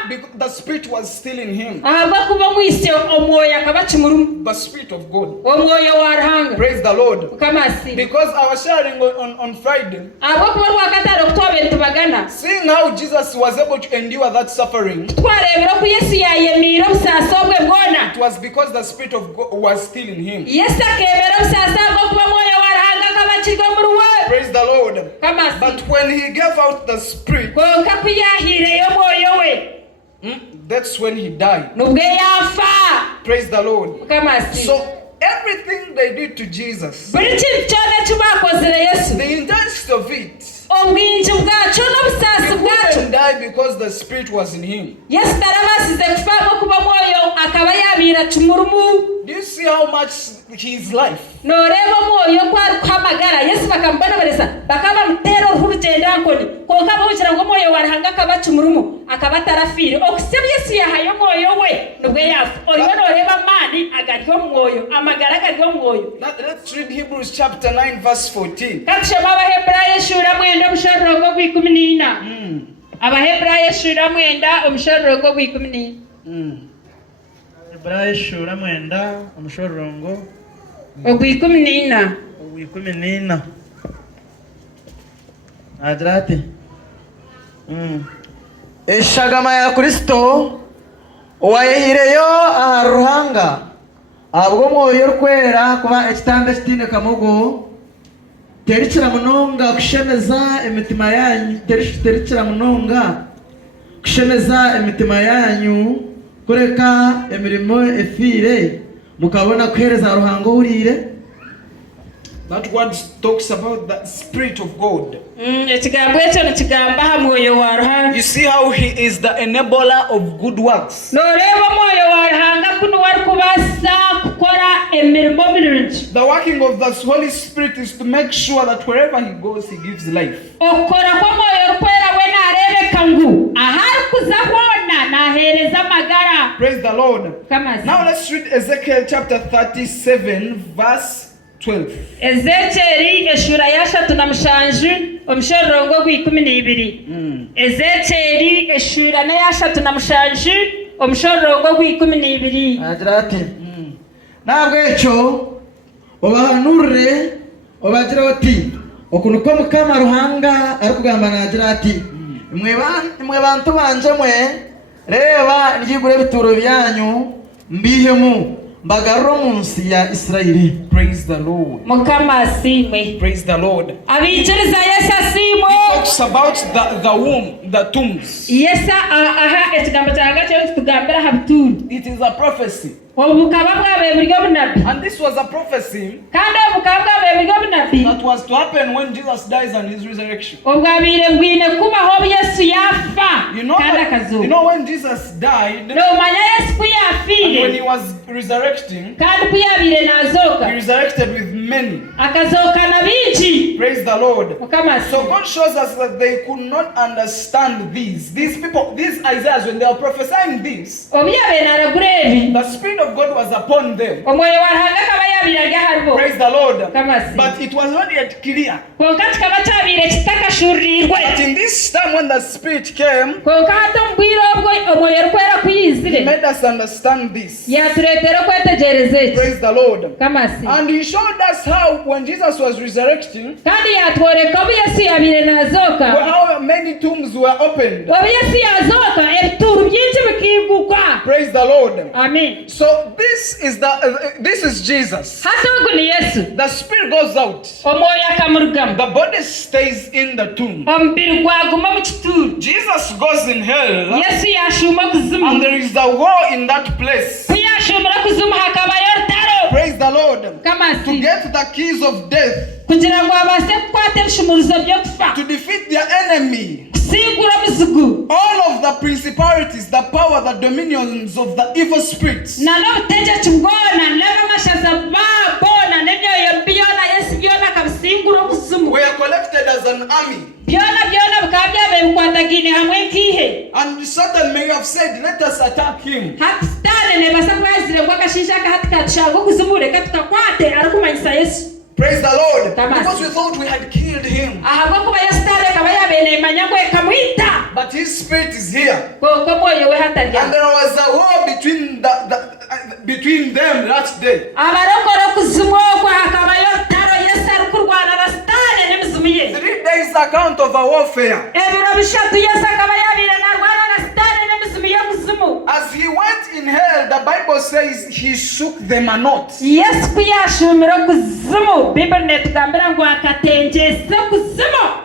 because the spirit was still in him. The spirit of God. Praise the Lord. Because I was sharing on Friday, seeing how Jesus was able to endure that suffering, it was because the spirit of God was still in him. Praise the Lord. But when he gave out the spirit, that's when he died. Praise the Lord. So everything they did to Jesus, the intensity of it, he couldn't die because the spirit was in him. Do you see how much his life? Let's read Hebrews chapter 9 verse 14. Eshagama ya Kristo wayehireyo aharuhanga abwo mwoyo kwera kuba ekitanda kitine kamugo terikira munonga kushemeza emitima yanyu terikira munonga kushemeza emitima yanyu kureka emirimo efire mukabona kuhereza ruhango urire. That word talks about the Spirit of God. You see how he is the enabler of good works. The working of the Holy Spirit is to make sure that wherever he goes, he gives life. Praise the Lord. Now let's read Ezekiel chapter 37 verse 12. Ezekiel eshura yashatu na mushanju omushorongo gw'12. Ezekiel eshura na yashatu na mushanju omushorongo gw'12. Agira ati nabwo echo obahanurire obagira ati okunuko mukama ruhanga ari kugamba nagira ati mwe bantu banje mwe reba nigigure bituro byanyu mbihemu mbagarro munsi ya Isiraeli. Praise the Lord. Mukama simwe. Praise the Lord. Abinjiriza Yesu simwe. Talks about the womb, the tombs. Yesu aha ekigambo cyanga cyo tugambira habuturu. It is a prophecy. And this was a prophecy that was to happen when Jesus dies and his resurrection. You know when Jesus died and when he was resurrecting, he resurrected with many. Praise the Lord. So God shows us that they could not understand these people, these Isaiahs, when they are prophesying this, the Spirit of God was upon them. Praise the Lord. But it was not yet clear. But in this time when the Spirit came, He made us understand this. Praise the Lord. And He showed us how when Jesus was resurrecting, how many tombs were opened. Praise the Lord. Amen. So this is Jesus. The Spirit goes out. The body stays in the tomb. Jesus goes in hell. And there is a war in that place. Praise the Lord. To get the keys of death. To defeat their enemy. All of the principalities, the power, the dominions of the evil spirits were collected as an army. And Satan may have said, let us attack him. Praise the Lord. Because we thought we had killed him. But his spirit is here. And there was a war between them that day. 3 days account of a warfare. As he went in hell, the Bible says he shook them a knot.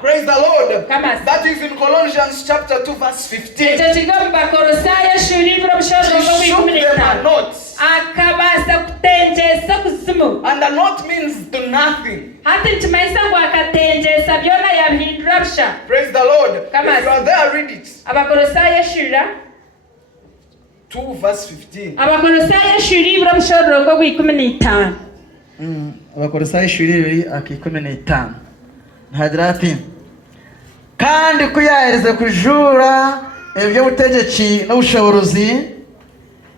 Praise the Lord. That is in Colossians chapter 2 verse 15. He shook them a knot. And a knot means to nothing. Praise the Lord. If you are there, read it. 2 verse 15. Abakolosayi 2:15 ntagira ati kandi kuyaherize kujura ibyo butegeki n'ubushobozi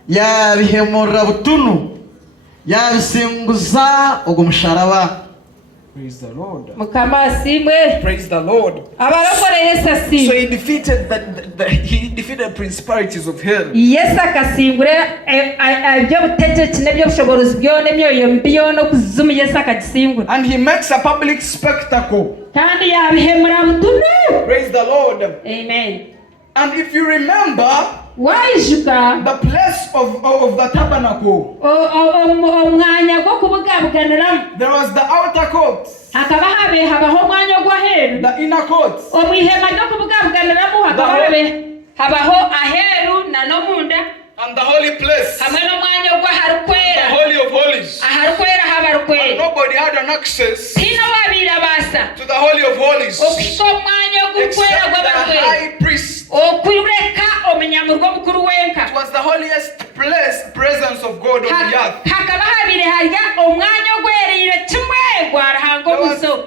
yabihemura butunu yabisinguza ubwo musharaba. Praise the Lord. Praise the Lord. So he defeated principalities of hell. And he makes a public spectacle. Praise the Lord. Amen. And if you remember, the place of the tabernacle, there was the outer court, the inner court, and the holy place, the holy of holies. And nobody had an access to the holy of holies except the high priest. It was the holiest presence of God on the earth.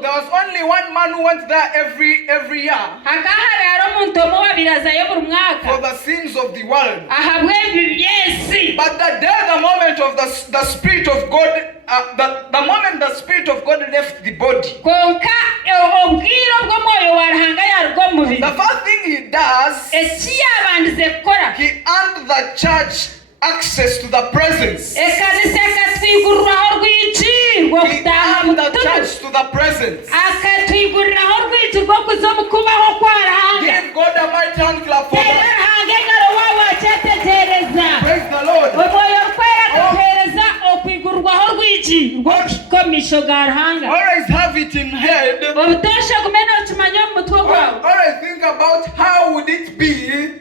There was only one man who went there every year for the sins of the world. But the moment of the Spirit of God, the moment the Spirit of God left the body, the first thing he does, he earned the church access to the presence. He earned the church to the presence. Give God a a mighty hand clap for Terera that. hangengaro wawa chetetereza. Praise the Lord. Omoyo kwera gahereza okwigurwaho rw'igi rw'okukomisho ga Ruhanga. Always have it in head. Obutosha kumena okimanya omu mutwe gwawe. Always think about how would it be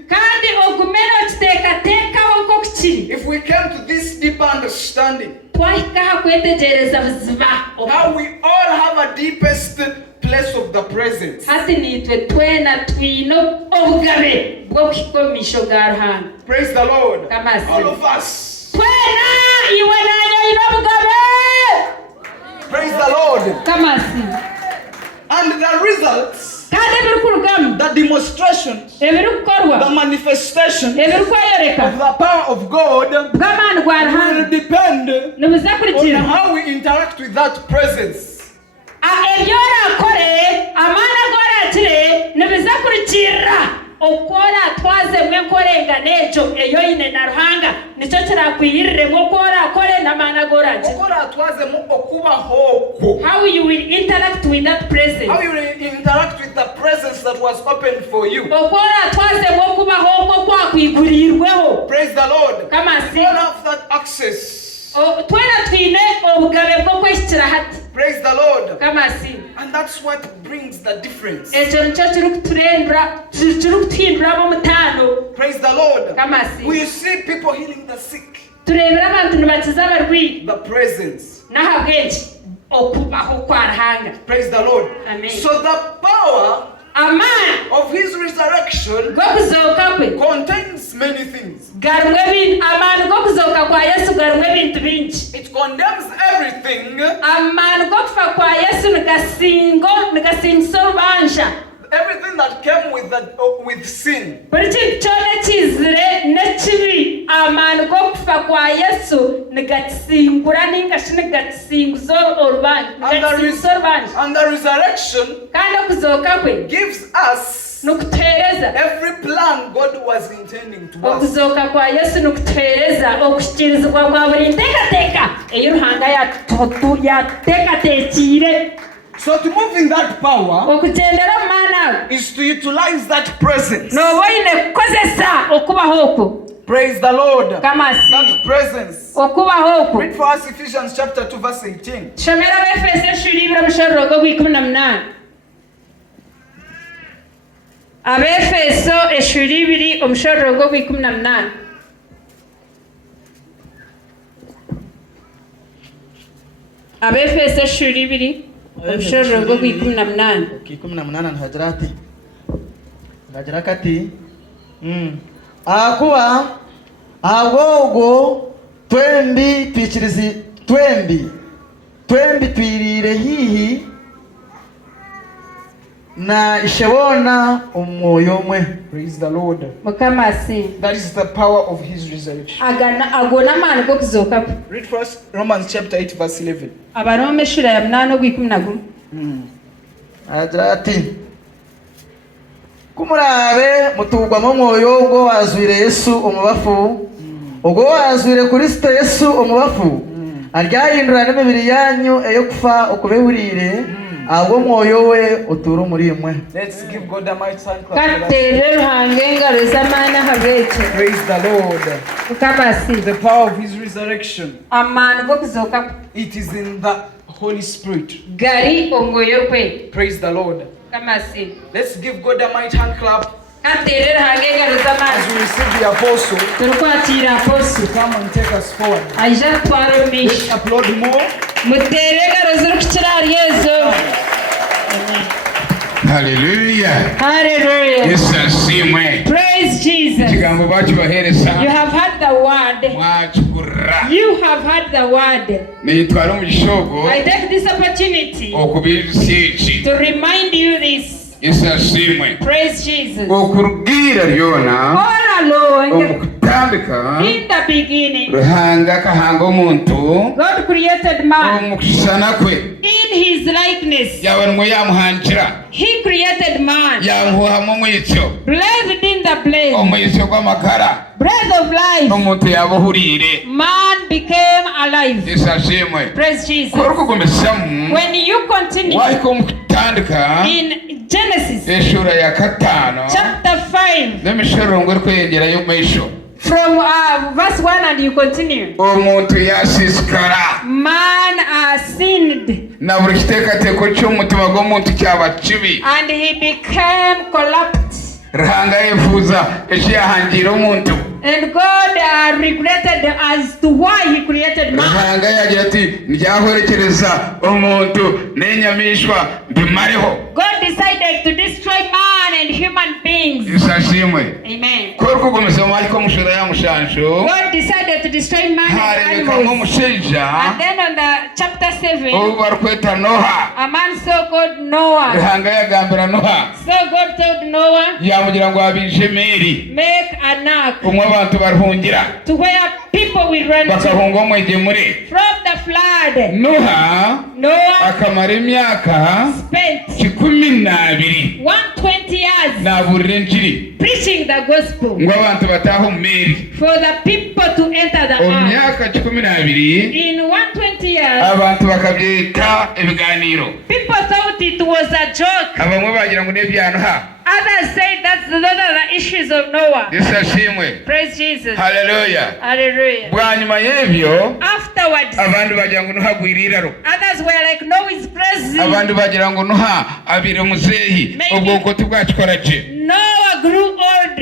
Kandi ogumena okiteekateekaho nk'oku kiri. if we came to this deeper understanding. Twahika aha kwetegereza buziba. How we all have a deepest place of the presence. Hati nitwe twena twine obugabe bw'okukomisho ga Ruhanga. Praise the Lord. Kamasi. All of us. Twena iwe nanyo ine obugabe. Praise the Lord. Kamasi. And the results, Kandi ebiri kurugamu. the demonstrations, Ebiri kukorwa. the manifestation Ebiri of kweyoreka. the power of God Bw'amaani gwa will Ruhanga. depend Nibuza on kurikira. how we interact with that presence. Ebyo orakore, amaani agu orakire, nibiza kurikirira okora twazemwe nkorenga n'egyo eyo ine na Ruhanga nicyo kirakwiyiriremu oku orakore n'amaani agu orakire. Okora twazemu okubaho kwo. How you will interact with that presence. How you will interact with the presence that was opened for you. Okora twazemwe okubaho okwo kwakwigurirweho. Praise the Lord. Kamasi. We all have that access. Twena twine obugabe bwo kweshyikira hati. Praise the Lord. Kamasi. And that's what brings the difference. Ekyo nicyo kirikutuhindura ab'omutaano. Praise the Lord. Kamasi. We see people healing the sick. Turebera abantu nibakiza abarwayi. The presence. Nahabweki okubaho kwa Ruhanga. Praise the Lord. Amen. So the power Amaani of his resurrection g'okuzooka kwe contains many things. garimu ebintu. Amaani g'okuzooka kwa Yesu garimu ebintu bingi. It condemns everything, Amaani g'okufa kwa Yesu nigasingisa orubanja. everything that came with sin. Buri kintu kyona ekizire n'ekibi, amaani g'okufa kwa Yesu nigatisingura ningashi nigatisingisa orubanja. And the resurrection Kandi okuzooka kwe gives us nikutuheereza. every plan God was intending to us. Okuzooka kwa Yesu nikutuheereza okukikirizibwa kwa buri nteekateeka eyi Ruhanga yateekateekire. So to move in that power Okugyendera omu maani ago is to utilize that presence. nooba oine kukozesa okubaho okwo. Praise the Lord. Kamasi. That presence. Okubaho okwo. Read for us Ephesians chapter 2 verse 18. Tushomere Abefeso eshuri ibiri omushororo gw'ikumi-na-munani. Abefeso eshuri ibiri omushororo gw'ikumi-na-munani. Abefeso eshuri ibiri omushororo gw'ikumi-na-munani. 18 ntihagira ati hagira kati akuba ahubwo twembi twikirizi twembi twirire hihi na ishebona umwoyo umwe. Praise the Lord. Mukamasi. That is the power of his resurrection. Ago n'amaani g'okuzooka kwe. Read for us Romans chapter 8 verse 11. Abaroma eshura ya 8 ogw'ikumi-na-gumu. Agira ati kumurabe mutugwamo umwoyo ubwo wazwire Yesu umubafu, ubwo wazwire Kristo Yesu umubafu, aryahindura n'imibiri yanyu eyo kufa okubeburire, ahubwo umwoyo we utura muri mwe. Let's give God a mighty hand clap. Katere Ruhanga engaro z'amaani ahabwekyo. Praise the Lord. Mukamasi. The power of his resurrection. Amaani g'okuzooka kwe It is in the Holy Spirit. gari omwoyo gwe. Praise the Lord. Mukamasi. Let's give God a mighty hand clap Katere Ruhanga engaro as z'amaani. we receive the apostle Turikwakira aposto. come and take us forward. Aija kutwara Let's omumaisho. applaud more. Mutere engaro zirikukira ahari ezo. Hallelujah. Hallelujah. Yesu ashimwe. Praise Jesus. Ikigambo bakibahereza You have heard the word. mwakigurra. You have heard the word. Nitwara omugishogo I take this opportunity okubirisa eki. to remind you this. Yesu ashimwe. Praise Jesus. Okurubwira ryona All along, omukutambika in the beginning, Ruhanga kahanga omuntu God created man omukishana kwe in his likeness. yawe nimwe yamuhangira He created man, yamuhamu omwitsyo breathed in the place, omwitsyo gw'amagara breath of life. omuntu yabuhurire. Man became alive. Yesu ashimwe. Praise Jesus. Korukugumisamu When you continue wahika omukutandika in Genesis eshura ya katano chapter 5. n'imishororo ngo kwiyongera yo maisho From verse 1 and you continue. umuntu yasiskara Man sinned na buri kitekateko cy'umutima w'umuntu cyaba kibi and he became corrupt. Rahanga yifuza yahangira umuntu And God regretted as to why he created man. Rahanga yagira ati njyahorekereza umuntu n'enyamishwa bimareho. God decided to destroy man and human beings. Isashimwe. Amen. Korko gomeza mariko mushora ya mushansho. God decided to destroy man and animals. And then on the chapter 7, ubarkweta Noha. a man so called Noah. Rahanga yagambira Noha. So God told Noah, yamugira ngo abije Meri. make an ark abantu barhungira to where people will run bakahunga umwegemure from the flood. Noah akamara imyaka spent 120 years naburire njiri preaching the gospel ngo abantu bataho Meri for the people to enter the ark. Myaka 12 In 120 years abantu bakabyita ibiganiro. People thought it was a joke. Abamwe bagira ngo nebyano Others say those are the issues of Noah. Isashimwe. Praise Jesus. Hallelujah. Hallelujah. Bwanyuma yebyo Afterwards abantu bagira ngo Noha gwirirairo. Others were like, Noah is crazy. Abantu bagira ngo Noha abire muzehi ubwoko tubwacu koraje. Noah grew old.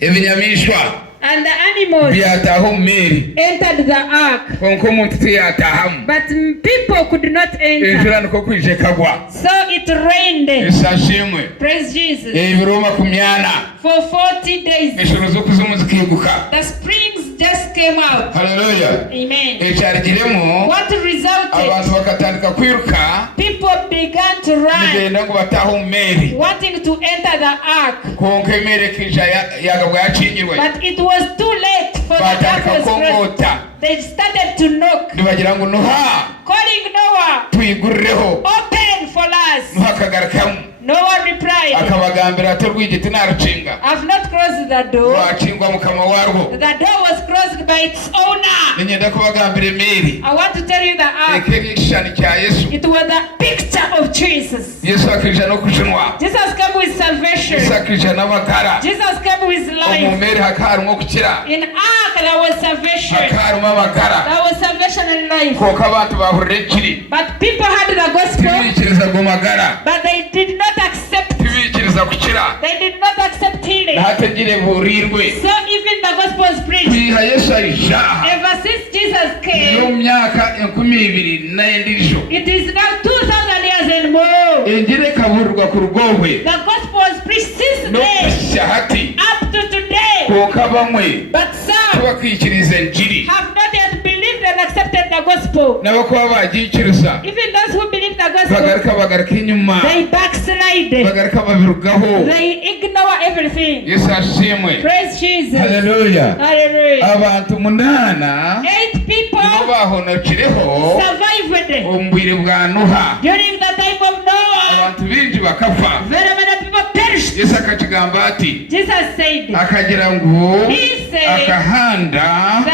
Ibinyamishwa and the animals byataho Meri entered the ark. konko umuntu yatahamu. But people could not enter. Injira niko kwije kagwa. So it rained. Isashimwe. Praise Jesus. Ibiroma kumyana. For 40 days. Mishoro zo kuzumuza kiguka. The springs just came out. Hallelujah. Amen. Echarigiremo. What resulted? Abantu bakatandika kwiruka. People began to run. Nigenda ngo bataho Meri. Wanting to enter the ark. Konke Meri kija yagabwa yacingirwe. But it was too late for the ark was closed. They started to knock. Nibagira ngo Noha. Calling Noah. Tuyigureho. Open for us. Noha kagarakamu. Noah replied, akabagambira atarwigiti narucinga. I've not closed the door. Wacingwa mukama warwo. The door was closed by its owner. Ninyenda kubagambira Meri. I want to tell you the ark. Ekegishani kya Yesu. It was a picture of Jesus. Yesu akija no kucunwa. Jesus came with salvation. Yesu akija n'amakara. Jesus came with life. Meri hakarumwo kukira. In ark there was salvation. Hakarumwo amakara. There was salvation and life. Koko abantu bahurire kiri. But people had the gospel. Tibikiriza gumagara. But they did not accept. Tibikiriza kukira. They did not accept healing. Nahatagire burirwe. So even the gospel was preached. Kwiha Yesu arija. Ever since Jesus came. Yo myaka 2020 It is now 2,000 years and more. Injire kaburwa ku rugogwe. The gospel was preached since then up to today. Koka bamwe. But some tubakwikiriza njiri. have not yet believed and accepted the gospel. Nabo kuba bagikiriza. Even those who believe the gospel, bagaruka inyuma. they backslide. Bagaruka babirugaho. They ignore everything. Yesu ashimwe. Praise Jesus. Hallelujah. Hallelujah. Abantu munana 8 people nibo bahonokireho survived umbwire bwa Noha. during the time of Noah. Abantu binji bakapfa. Very many people perished. Yesu akakigamba ati. Jesus said, akagira ngo He said, akahanda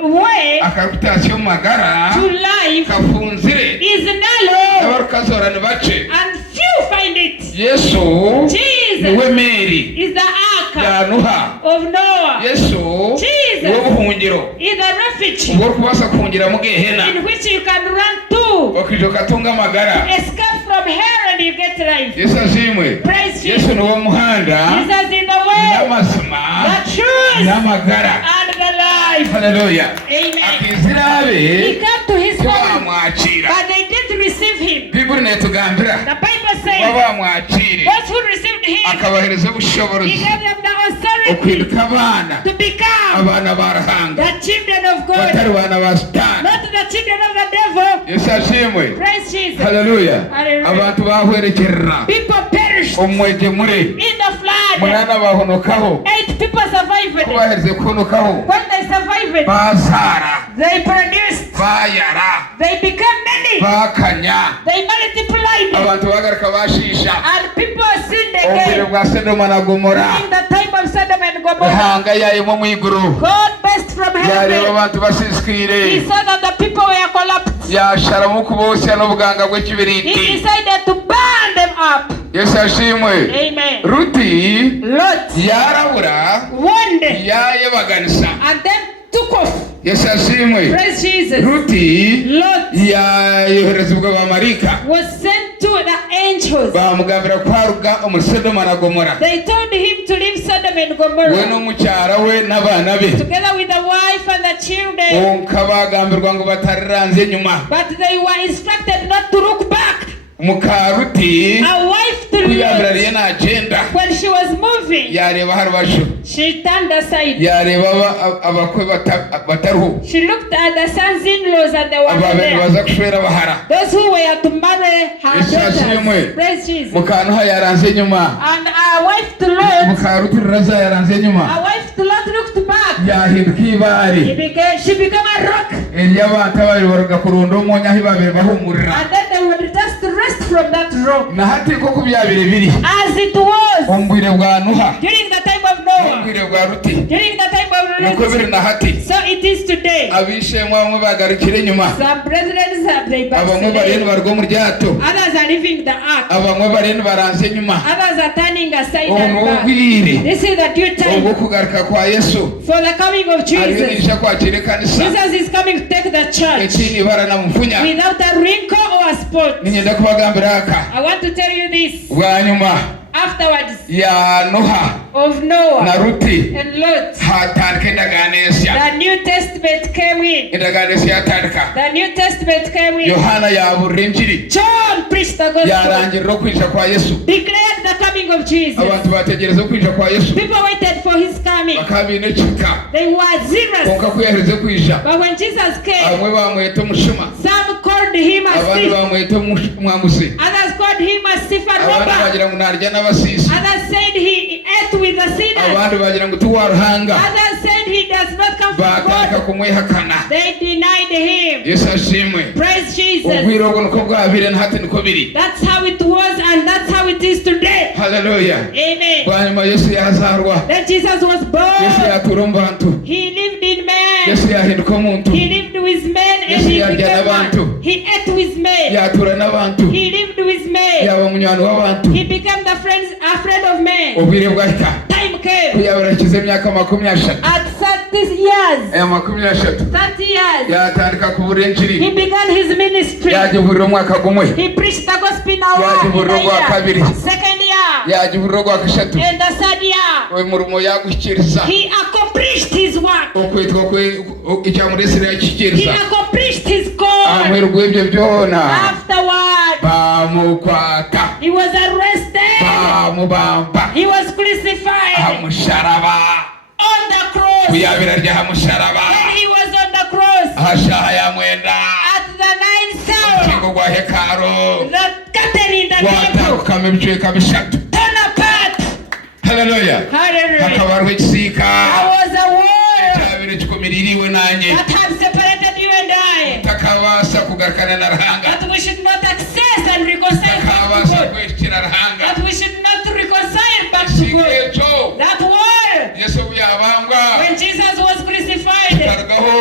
the way akarutasiyo magara to life kafunzire is narrow abarukazorana bace. and few find it. Yesu Jesus niwe Meri is the ark ya Noha. of Noah. Yesu Jesus niwe buhungiro is the refuge ubwo kubasa kuhungira mu gehena in which you can run to, bakijo katunga magara. escape from hell and you get life. Yesu ashimwe. Praise Yesu Jesus. niwe muhanda Jesus is the way, n'amazima the truth, n'amagara. and the life. Hallelujah. Amen. Akizira He abe came to his home, bamwakira. but they didn't receive him. Bibuli netugambira The Bible says, bamwakire those who received him, akabahereza he ubushobozi gave them the authority okwiruka abana to become abana barahanga the children of batari God, bana ba Satani. not the children of the devil. Yesu ashimwe. Praise Jesus. Hallelujah. Hallelujah. Abantu bahwerekerera People perished umwegemure in the flood. munana bahonokaho 8 people survived. kubahereze kuhonokaho When they survived, bazara they produced, bayara they became many, bakanya they multiplied, abantu bagaruka bashisha and people sinned ubwire again. bwa Sodoma na Gomora. In the time of Sodom and Gomorrah, Ihanga yayimo mwiguru God burst from yareba heaven. abantu basiskire He saw that the people were collapsed. yashara mu kubosya n'ubuganga He bw'ikibiriti. decided to burn them up. Yesu ashimwe. Amen. Ruti Lot yarabura wandered yayebaganisa and then took off. Yesu ashimwe. Praise Jesus. Ruti Lot yayohereza ubwo bamarika was sent to the angels. bamugambira kwaruga umusodoma na Gomora They told him to leave Sodom and we Gomorrah n'umucyara we n'abana be together with the wife and the children. bonka bagambirwa ngo batariranze nyuma But they were instructed not to look back. mukaruti A wife to kwiyabirariye Lot, nagenda when she was moving, yareba harubasho she turned aside. yareba abakwe bataruhu She looked at the sons-in-laws and they were ababiri there. baza kushwera bahara Those who were to marry her Yes, ashimwe. daughters. Praise Jesus. mukantuha yaranze nyuma And our wife to Lot, mukaruti ruraza yaranze nyuma our wife to Lot looked back. yahinduka ibari She became a rock. abantu babiri baruga kurunda umunyu aho babiri bahumurira And then they would just rest from that rock. na hati koko byabire biri As it was umbwire bwa Nuha during the time of Noah, umbwire bwa Ruti during the time of niko biri Lot, na hati so it is today. abishemwa bamwe bagarukire nyuma Some brethren have they abamwe barindwi backslided. barwo mu ryato Others are leaving the ark. abamwe barindwi baranze nyuma Others are turning aside ubu and back. ubwire This is the due ubwo time kugaruka kwa Yesu for the coming of ariyo Jesus. nisha kwakira kanisa Jesus is coming to take the church ekini bara na mfunya without a wrinkle or a spot. ninyenda kubagambira aka I want to tell you this. bwa nyuma Afterwards ya Nuha of na Noah Ruti and Lot, hatandika indaganesya the New Testament came in. indaganesya yatandika The New Testament came in. Yohana yaburira injiri John preached the gospel, yarangirira kwija kwa Yesu declared the coming of Jesus. abantu bategereza kwija kwa Yesu People waited for his coming. bakabinecika They were zealous. konka kwihereze kwija But when Jesus came, bamwe bamwita umushuma some called him a abandi thief. bamwita umwamuzi Others called him a thief and abandi robber. bagira ngo narya n'abasisi Others said he ate with the sinners. abandi bagira ngo tuwaruhanga Others said he does not come from bakareka God. kumwihakana They denied him. Yesu ashimwe Praise Jesus. ubwira ubwo niko bwabire na hati niko biri That's how it was and that's how it is today. haleluya Amen. bwa nyuma Yesu yazarwa Then Jesus was Yesu born. yatura mu bantu He lived in men. Yesu yahinduka umuntu He lived with men and Yesu he yarya became n'abantu. one. He ate with men. yatura n'abantu He lived with men. yaba munywani w'abantu He became a friend of men. ubwire bwahita Time came. kuyaburakiza imyaka 30 At 30 years, aya 30 30 years, yatandika kubura injiri he began his ministry. yajya uburiro umwaka gumwe He preached the gospel in Yaje a uburiro bwa kabiri year. Second year. yajya uburiro bwa kashatu And the third year. uyu murimo yagushyikiriza He accomplished his work. ukwitwa kwe icyamuresire He yakishyikiriza accomplished his call. amwerwa ibyo byona Afterward, bamukwata he was arrested. bamubamba He was crucified hamusharaba on the cross. kuyabira rya hamusharaba When he was on the cross, hashaha ya mwenda at the ninth hour, urukingo rwa hekaro the curtain in the temple rwatandukamo ibicika bishatu torn apart. haleluya Hallelujah. hakabarwa igisika There was a wall cyabiri kikumiririwe nanjye that had separated you and I, takabasha kugarukana na rahanga that we should not access and reconcile back to takabasha God, kwishikira rahanga that we should not reconcile back to God. ikigeco That wall, yesu yabambwa when Jesus was crucified, kargaho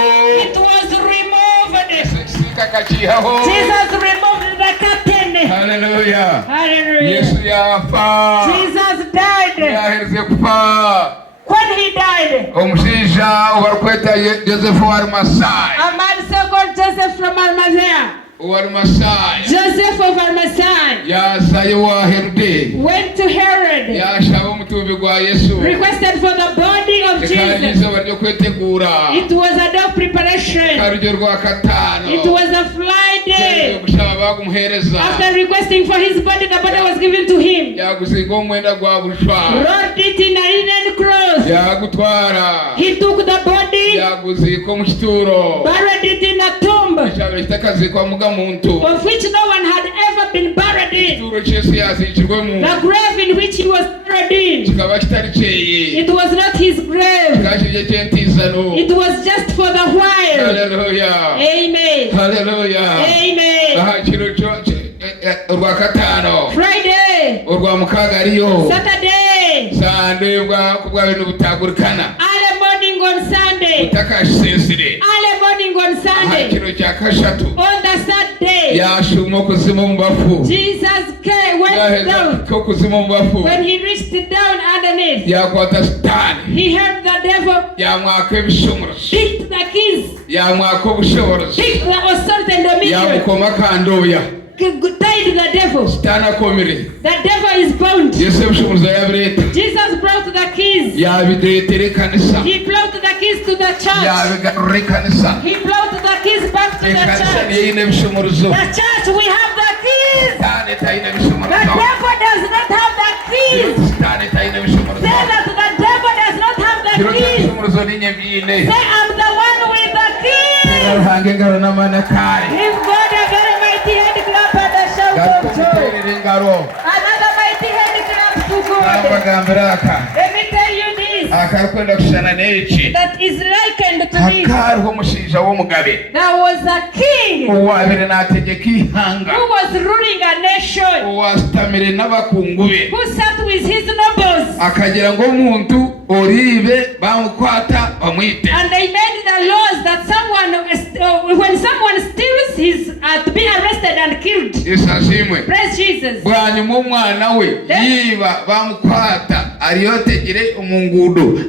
it was removed. igisika kakihaho Jesus removed the curtain. haleluya Hallelujah. yesu yafa Jesus died. yahereze kupfa When he died, omushinja ubarkweta Yosefu wa Arimasayi a man so called Joseph from Arimathea, wa Arimasayi Joseph of Arimathea, yasaye wa Herode went to Herod, yashaba umutumbi gwa Yesu requested for the body of kandi Jesus. izuba ryo kwetegura It was a day of preparation. karyo rwa katano It was a Friday. gushaba bagumuhereza After requesting for his body, the body was given to him. yagusiga umwenda gwa bushwa Wrapped it in a linen cloth. yagutwara He took the body, yaguzika mu kituro buried it in a tomb cyabiri kitakazikwa muga muntu of which no one had ever been buried in. kituro cy'Yesu yazikirwemo The grave in which he was buried in, kikaba kitari cyeye it was not his grave. kashirye cyentizano It was just for the while. haleluya Amen. haleluya Amen. aha kiro cyo urwa katano Friday, urwa mukaga ariyo Saturday, sande bwa kubwa bintu butagurikana early morning on Sunday, utakashensire early morning coming on Sunday. kino kya kashatu On the third day, yashuma okuzima mu bafu Jesus went down. ko kuzima mu bafu When he reached down underneath, yakwata sitaani he helped the devil, yamwaka ebishomorozo picked the keys, yamwaka obushobozi picked the authority and dominion, yamukoma kandooya tied the devil. sitaani akomire The devil is bound. yesu ebishomorozo yabireeta Jesus brought the keys. yabireetera ekanisa He brought the keys to the church. yabigarura ekanisa He brought the keys back to the ekanisa church. niyo eyine ebishomorozo The church, we have the keys. sitaani tayina The ebishomorozo devil does not have the keys. sitaani tayina ebishomorozo Say that the devil does not have the kiro keys. ky'ebishomorozo ninye byine Say, I'm the one with the keys. ruhange engaro n'amanakaari Give God a very mighty hand clap and a shout of joy. gakuterera engaro Another mighty hand clap to God. nambagambira aka Let me tell you this. akarikwenda kushana n'eki That is likened to this. hakaariho omushaija w'omugabe There was a king owaabire naategeka ihanga who was ruling a nation, owasitamire n'abakungu be who sat with his nobles, akagira ngo omuntu oriibe bamukwata bamwite and they made the laws that when someone steals, he's to be arrested and killed. yesu ashimwe Praise Jesus. bwanyuma omwana we yiiba bamukwata ariyotegere omu nguudo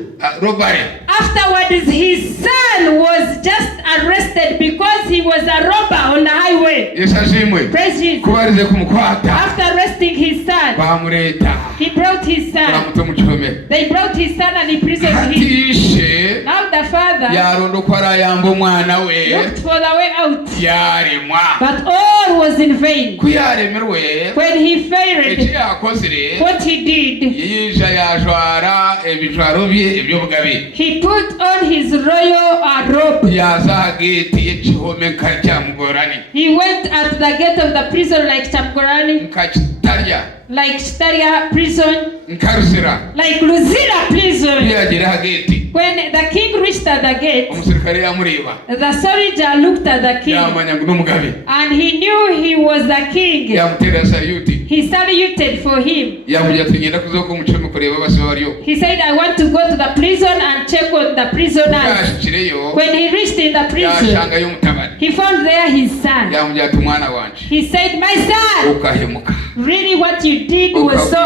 robare Afterwards, his son was just arrested because he was a robber on the highway. yesu ashimwe Praise Jesus. kubarize kumukwata After arresting his son, bamureeta he brought his son. bamuta omu kihome They brought his son and imprisoned him. hatiishe Now the father yaronda oku arayamba omwana we looked for the way out, yaremwa but all was in vain. ku yaremerwe When he eki failed, yakozire what he did, yiija yajwara ebijwaro bye eby'obugabe he put on his royal robe. yaza aha geeti y'ekihome nka kyamugorani He went at the gate of the prison like Chamgorani, nka kitarya like Shtaria prison, nka ruzira like Luzira prison. yagera aha geeti When the king reached at the gate, omusirikare yamureeba the soldier looked at the king yamanya ngu n'omugabe and he knew he was the king. yamuteera sayuti He saluted for him. yamugira tugenda kuzooka omu kihome kureeba abasibe baryo He said, I want to go to the prison and check on the prisoners. yashikireyo When he reached in the prison, yashangayo omutabani he found there his son. yamugira ati mwana wanje He said, my son, okahemuka really what you did was so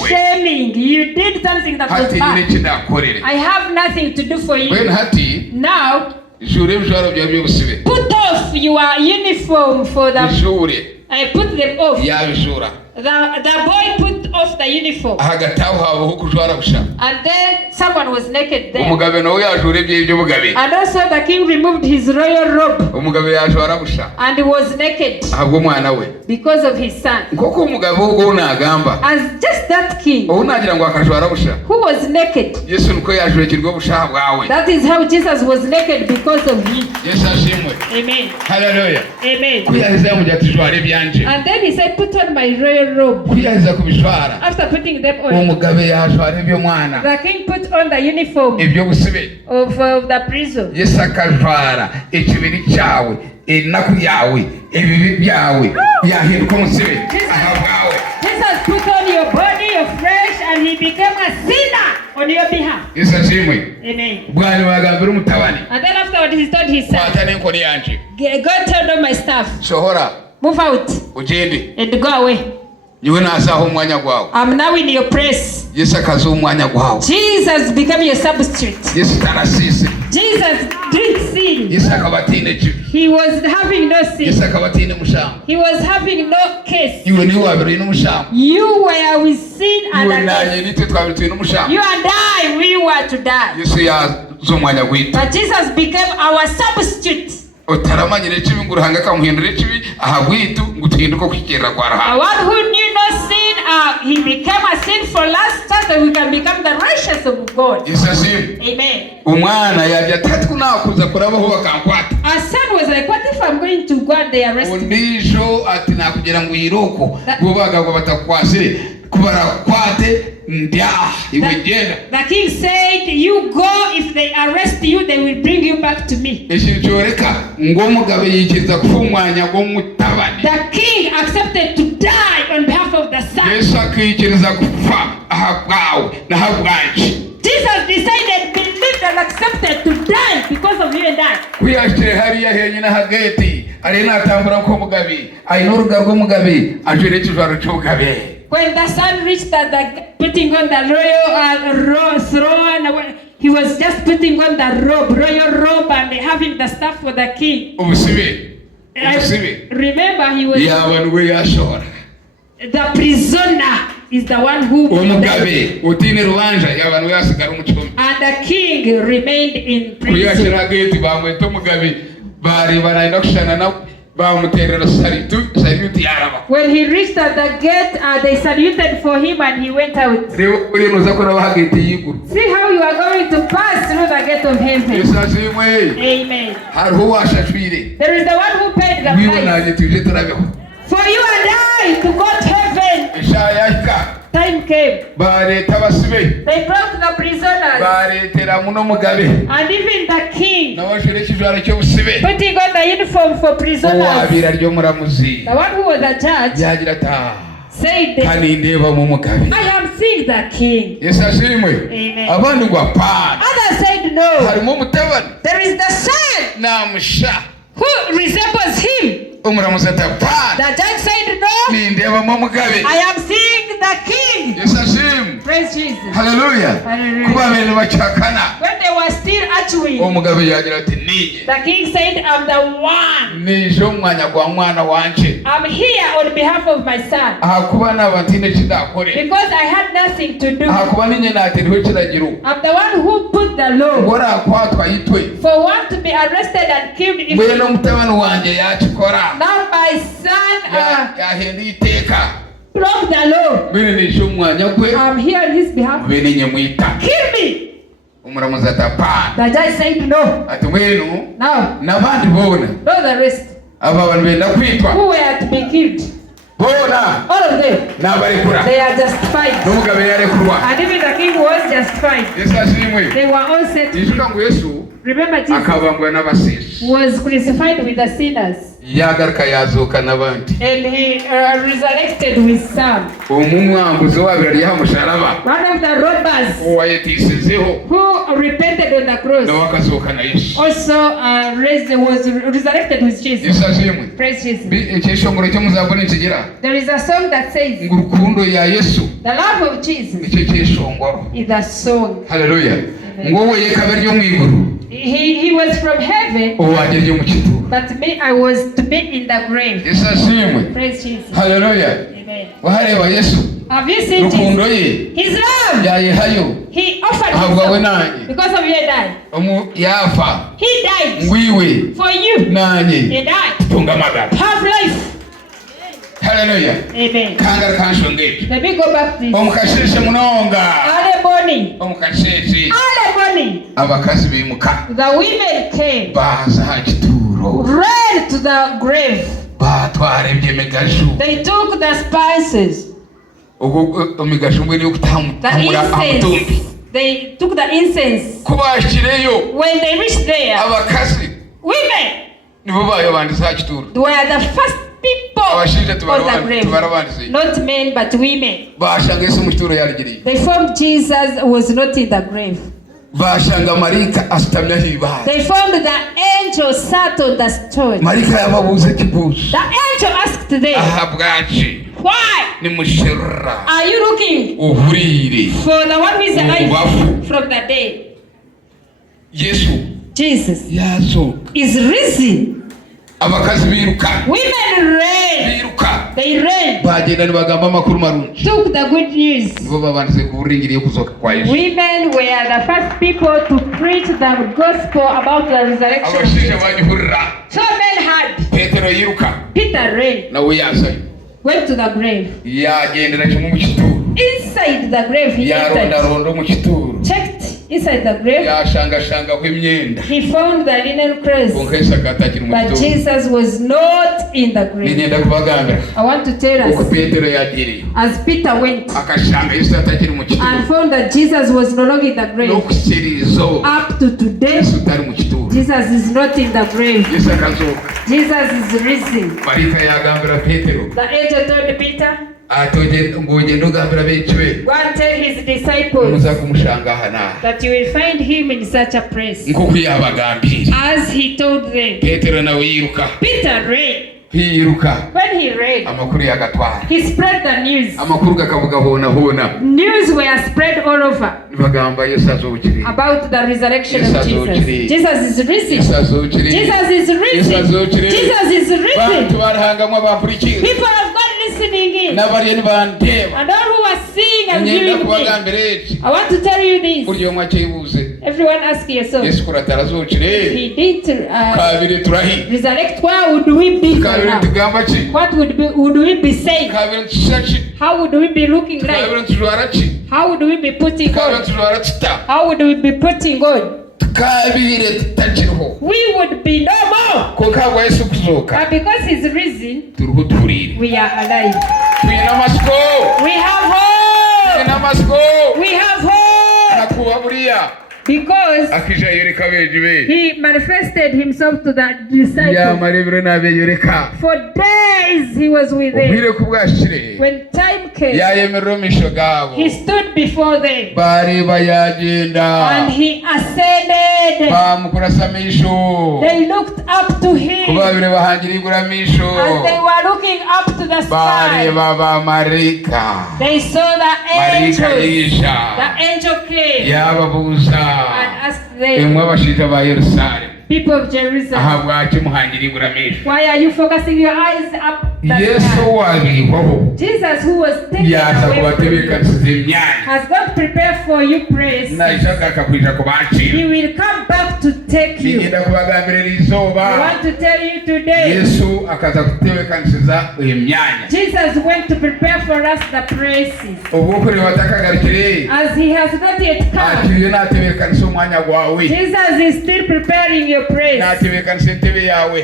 ashaming. You did something that was hati nyine bad. kindakorere I have nothing to do for you. bwenu hati Now, jura ebijwaro byawe by'obusibe put off your uniform for the... bijure I put them off. yabijura The boy put off the uniform. hagati aho habaho kujwara busha And then someone was naked there. omugabe nawe yajura ebyeyi by'obugabe And also the king removed his royal robe omugabe yajwara busha and he was naked ahabw'omwana we because of his son. nk'oku omugabe ogwo naagamba As just that king obu nagira ngu akajwara busha who was naked. yesu niko yajwekirwe obushaha bwawe That is how Jesus was naked because of him. yesu ashimwe Amen. haleluya Amen. kuyaheza yamugira ati jwara ebyanje And then he said, put on my royal robe. kuyaheza kubijwara After putting them on, omugabe yajwara eby'omwana the king put on the uniform eby'obusibe of the prison. yesu akajwara ekibiri kyawe enaku yawe ebibi byawe yahinduka omusibe aha bwawe Jesus put on your body, your flesh, and he became a sinner on your behalf. yesu ashimwe Amen. bwanyuma yagambira omutabani And then afterward he told his son, kwata n'enkoni yanje go tell on my staff, sohora move out ogende and go away. niwe naazaaho omwanya gwawe I'm now in your place. yesu akaza omwanya gwawe Jesus became your substitute. yesu tarasiise Jesus didn't sin. yesu akaba atiine ekibi He was having no yesu sin. akaba atiine mushango He was having no case. iwe niwe wabire oine omushango You were with sin and iwe a nanye case. nitwe twabire twine omushango You and I, we were to die. yesu yaza omwanya gwitu But Jesus became our substitute. otaramanyire ekibi ngu ruhanga akamuhindura ekibi aha bwitu ngu tuhinduke okukigerera kwa The ruhanga one who knew no sin, he became a sin for us so that we can become the righteous of God. yesu ashimwe Amen. omwana yabya tati kunakuza kurabaho bakankwata Our son was like, what if I'm going to go and they arrest me? ondijo ati nakugira ngu iroko bo bagabwa batakwasire kubarakwate ndyaha iwe genda The king said, you go, if they arrest you, they will bring you back to me. ekintu kyoreka ng'omugabe yikiriza kufa omwanya gw'omutabani The king accepted to die on behalf of the son. yesu akiyikiriza kufa aha bwawe n'aha bwanje Jesus decided, believe the has accepted to die because of you and I. Kuyashire hariya henye na hageti ari natambura ko mugabe ayinoruga rwo mugabe ajere kijaro cy'ugabe. When the son reached the putting on the royal throne, he was just putting on the royal robe and having the staff for the king. Remember, he was the prisoner is the one who and the king remained in prison. When he reached at the gate, they saluted for him and he went out. See how you are going to pass through the gate of heaven. Amen. There is the one who paid the price for you and I to go to heaven. Time came. They brought the prisoners and even the king, putting on the uniform for prisoners. The one who was the judge said, I am seeing the king. Amen. Others said no. There is the son who resembles him. The judge said no. I am seeing the king. Praise Jesus. Hallelujah. Hallelujah. When they were still arguing, the king said, I'm the one. I'm here on behalf of my son. Because I had nothing to do. I'm the one who put the law for one to be arrested and killed. Now my son broke the law. I'm here on his behalf. Kill me. The judge said no. Now, no the rest who were to be killed. All of them, they are justified. And even the king was justified. They were all set free. Remember, Jesus was crucified with the sinners. And he resurrected with some. One of the robbers who repented on the cross also was resurrected with Jesus. Praise Jesus. There is a song that says, the love of Jesus is a song. Hallelujah. He was from heaven, but me, I was to be in the grave. Praise Jesus. Hallelujah. Amen. Have you seen Jesus? His love. He offered himself because of you and I. He died for you and I. Have life. Hallelujah. Amen. Let me go back to this. The women came, ran to the grave. They took the spices, the incense. They took the incense. When they reached there, women were the first people on the grave. Not men, but women. They found Jesus was not in the grave. They found the angel sat on the stone. The angel asked them, why are you looking for the one who is alive from the dead? Jesus is risen. Women ran. They ran. Took the good news. Women were the first people to preach the gospel about the resurrection. So men had. Peter ran. Went to the grave. Inside the grave he entered. Checked inside the grave. He found the linen clothes. But Jesus was not in the grave. I want to tell us, as Peter went and found that Jesus was no longer in the grave, up to today, Jesus is not in the grave. Jesus is risen. The angel told Peter, ngogenda ugambira benshi be. Go and tell his disciples muza kumushanga hana that you will find him in such a place. nko kuyabagambira. As he told them. Petero nawe yiruka. Peter ran. Yiruka. When he ran, amakuru yagatwara. he spread the news. Amakuru gakavuga hona. News were spread all over bagamba Yesu azukiri. About the resurrection of Jesus. Jesus is risen. Yesu azukiri. Jesus is risen. Yesu azukiri. Jesus is risen. Bantu barahangamwa bapurikira. People have got listening in. Nabari bandeba. And all who are seeing and hearing me. I want to tell you this. Buriyo mwachebuze. Everyone ask yourself. Yesu kuratara azukiri. He did kabiri turahi. Resurrect. Where would we be? Kabiri chi. What would we be saying? Kabiri tsachi. How would we be looking like? Kabiri tsuarachi. How would we be putting on? How would we be putting on? We would be no more. But because he's risen, we are alive. We have hope. We have hope. Because he manifested himself to the disciples. For days he was with them. When time came, he stood before them. And he ascended. They looked up to him. As they were looking up to the sky, they saw the angels. The angel came and asked them, people of Jerusalem, why are you focusing your eyes up the sky? Jesus, who was taken away from you, has God prepared for you praise. He will come back to take you. I want to tell you today, Jesus went to prepare for us the praises. As he has not yet come, Jesus is still preparing your praise,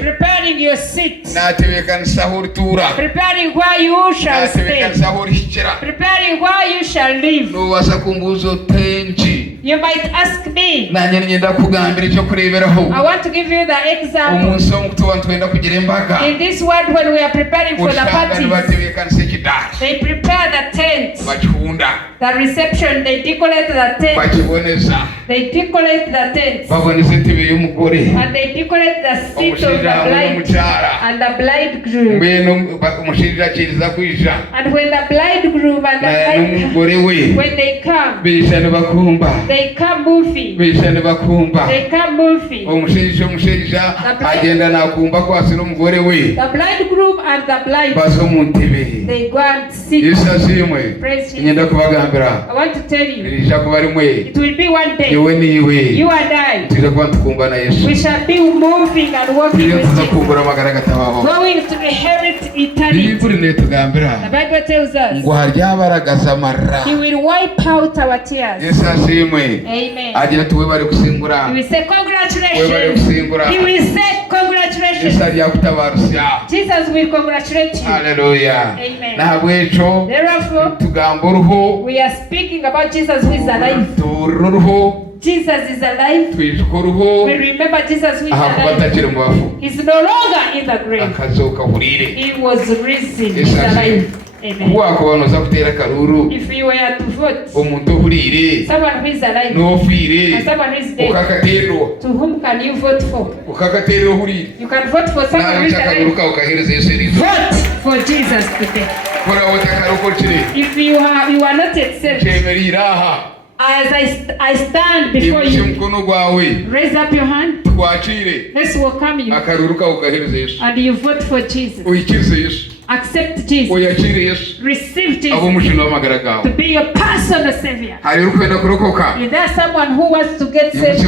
preparing your seat, preparing where you shall stay, preparing where you shall live. You might ask me, I want to give you the example. In this world, when we are preparing for the parties, they prepare the tent, the reception, they decorate the tent. They decorate the tent. And they decorate the seat of the bride and the bridegroom. And when the bridegroom and the bride, when they come moving. They come moving. The bridegroom and the bride, they go and sit. Praise Jesus. I want to tell you, it will be one day, you and I, we shall be moving and walking with Jesus, going to inherit eternity. The Bible tells us he will wipe out our tears. Amen. He will say congratulations. He will say congratulations. Jesus will congratulate you. Hallelujah. Amen. Therefore, we are speaking about Jesus who is alive. Jesus is alive. We remember Jesus who is alive. He's no longer in the grave. He was risen. He's alive. Amen. If you were to vote, someone who is alive and someone who is dead, to whom can you vote for? You can vote for someone who is alive. Vote for Jesus today. If you are not accepted, as I stand before you, raise up your hand. Let's welcome you. And you vote for Jesus. Accept Jesus. Receive Jesus to be your personal savior. Is there someone who wants to get saved?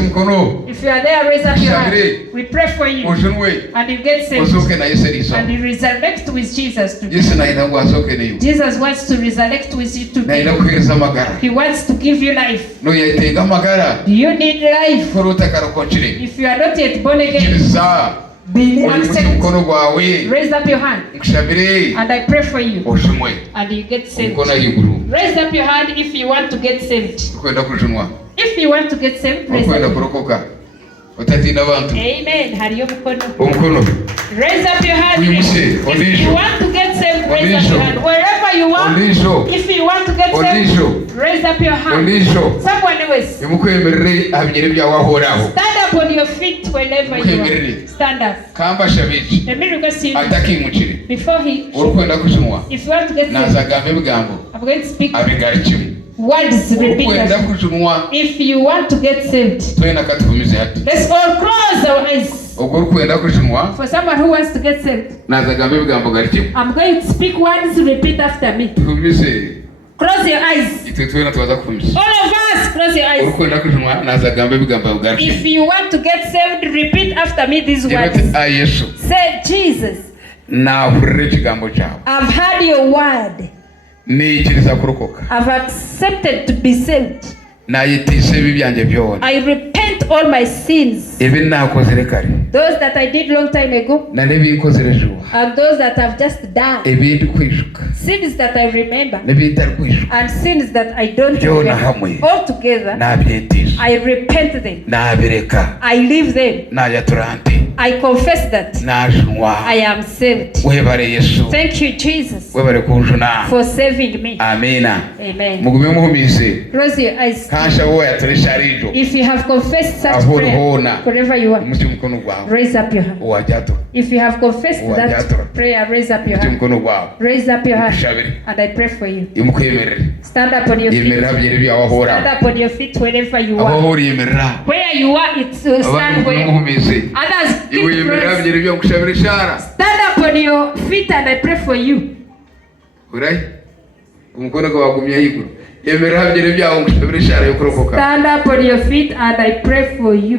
If you are there, raise up your hand. We pray for you. And you get saved. And you resurrect with Jesus today. Jesus wants to resurrect with you today. He wants to give you life. Do you need life? If you are not yet born again, raise up your hand and I pray for you and you get saved. Raise up your hand if you want to get saved. If you want to get saved, raise up your hand. Amen. Raise up your hand if you want to get saved. Raise up your hand. Wherever Wherever you are, if you want to get saved, raise up your hand. Someone else. Stand up on your feet whenever you are. Stand up. Let me request you. Before he, if you want to get saved, I'm going to speak words repeatedly. If you want to get saved, let's all close our eyes. For someone who wants to get saved, I'm going to speak words, repeat after me. Close your eyes. All of us, close your eyes. If you want to get saved, repeat after me these words. Say, Jesus, I've heard your word. I've accepted to be saved. I repent all my sins. Those that I did long time ago. And those that I've just done. Sins that I remember. And sins that I don't remember. All together. I repent them. I leave them. I confess that I am saved. Thank you, Jesus, for saving me. Amen. Close your eyes. If you have confessed such prayer, wherever you are, raise up your hand. If you have confessed that prayer, raise up your hand. Raise up your hand, and I pray for you. Stand up on your feet. Stand up on your feet wherever you are. Where you are, it's stand where. Others, stand up on your feet and I pray for you. Stand up on your feet and I pray for you.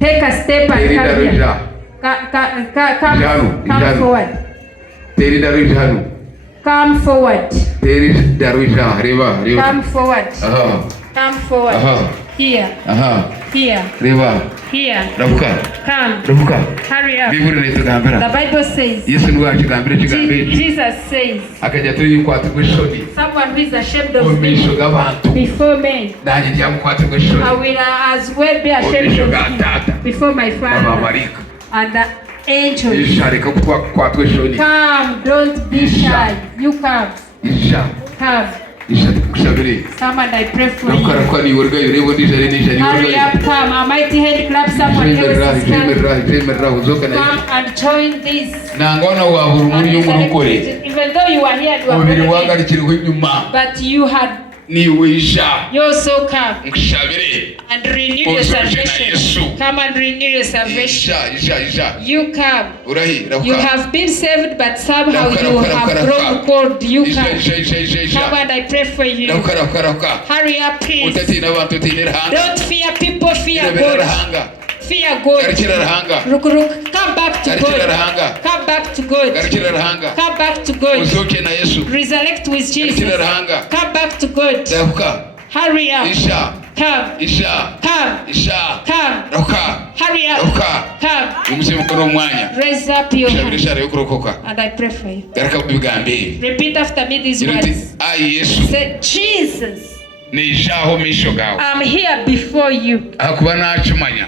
Take a step and come here. Come forward. Come forward. Come forward. Come forward. Here. Here. Here. Come. Hurry up. The Bible says, Jesus says, someone who is ashamed of me before men, I will as well be ashamed of him before my Father and the angels. Come, don't be shy. You come. Come. Someone, I pray for you. Hurry up, come. A mighty hand clap. Someone else is coming. Come and join this. Even though you are here, you are but you had. You also come and renew your salvation. Come and renew your salvation. You come. You have been saved, but somehow you have grown cold. You come. Come and I pray for you. Hurry up, please. Don't fear people, fear God. Fear God. Come back to God. Come back to God. Come back to God. Resurrect with Jesus. Come back to God. Hurry up. Come. Hurry up. Come. Raise up your hand. And I pray for you. Repeat after me these words. Say, Jesus, I'm here before you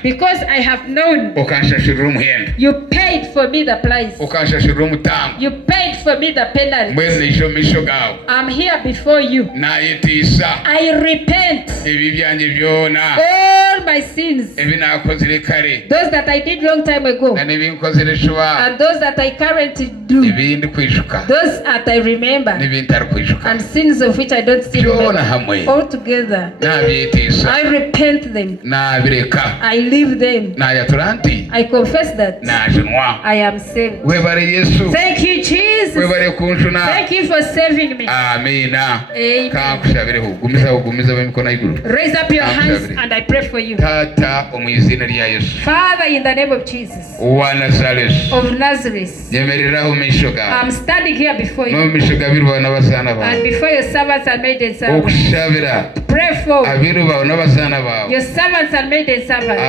because I have known you paid for me the price. You paid for me the penalty. I'm here before you. I repent all my sins, those that I did long time ago and those that I currently do, those that I remember and sins of which I don't still remember. Together, I repent them. I leave them. I confess that I am saved. Thank you, Jesus. Thank you for saving me. Amen. Raise up your hands and I pray for you. Father, in the name of Jesus of Nazareth, I'm standing here before you and before your servants and maidens servants. Pray for your servants and maiden servants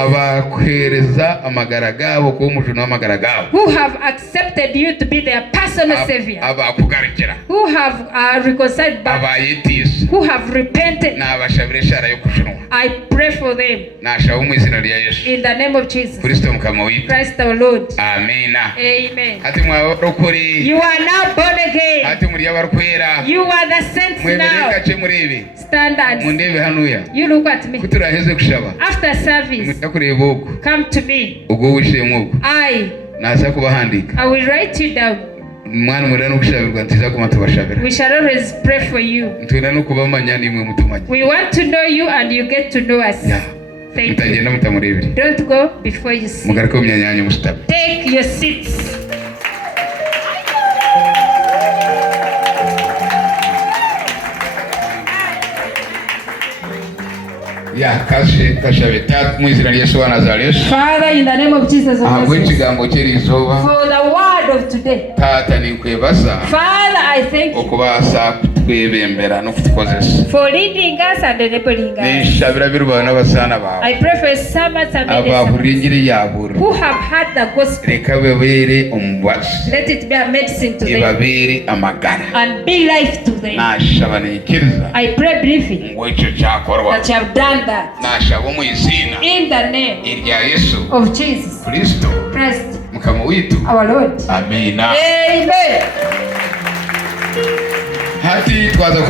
who have accepted you to be their personal Savior, abakugarukira, who have reconciled back, abayitisa, who have repented. n'abashabira ishara yo kushunwa. I pray for them Nashaho mu izina rya Yesu. in the name of Jesus Kristo mukama witu. Christ our Lord. Amina. Amen. Ati mwarokore. You are now born again. Ati muri abarkwera. You are the saints now. Mwemereka murebe. Stand and mundebe hanuya. you look at me. Kuturaheze kushaba. After service, mutakureba uko. come to me. Ubwo wishiye mwuko. Naza kubahandika. I will write you down. Mwana murano kushabirwa ntiza kuma tubashabira. We shall always pray for you. Ntwena no kubamanya nimwe mutumanye. We want to know you and you get to know us. Yeah. Thank you. Mutagenda mutamurebere. Don't go before you see. Mugarako myanyanyo musitabe. Take your seats. Ya kashabe tatu mu izina rya Yesu wa Nazareth. Father, in the name of Jesus of Nazareth, Ikigambo cy'irizoba. for the word of today. Tata ni kwebasa. Father, I thank you okubasa kutwebembera no kutukozesa. for leading us and enabling us. Nishabira birwa n'abasana bawe. I pray for servants and ministers abahuringire yaburu. who have heard the gospel. Reka bebere omubasi. Let it be a medicine to them Ibabere amagara. and be life to them. Nashabanikiriza. I pray briefly Ngo icyo cyakorwa. that you have done that Nashabo mu izina in the name irya Yesu of Jesus Kristo Christ mukama witu. our Lord. Amina. Amen. Hati twaza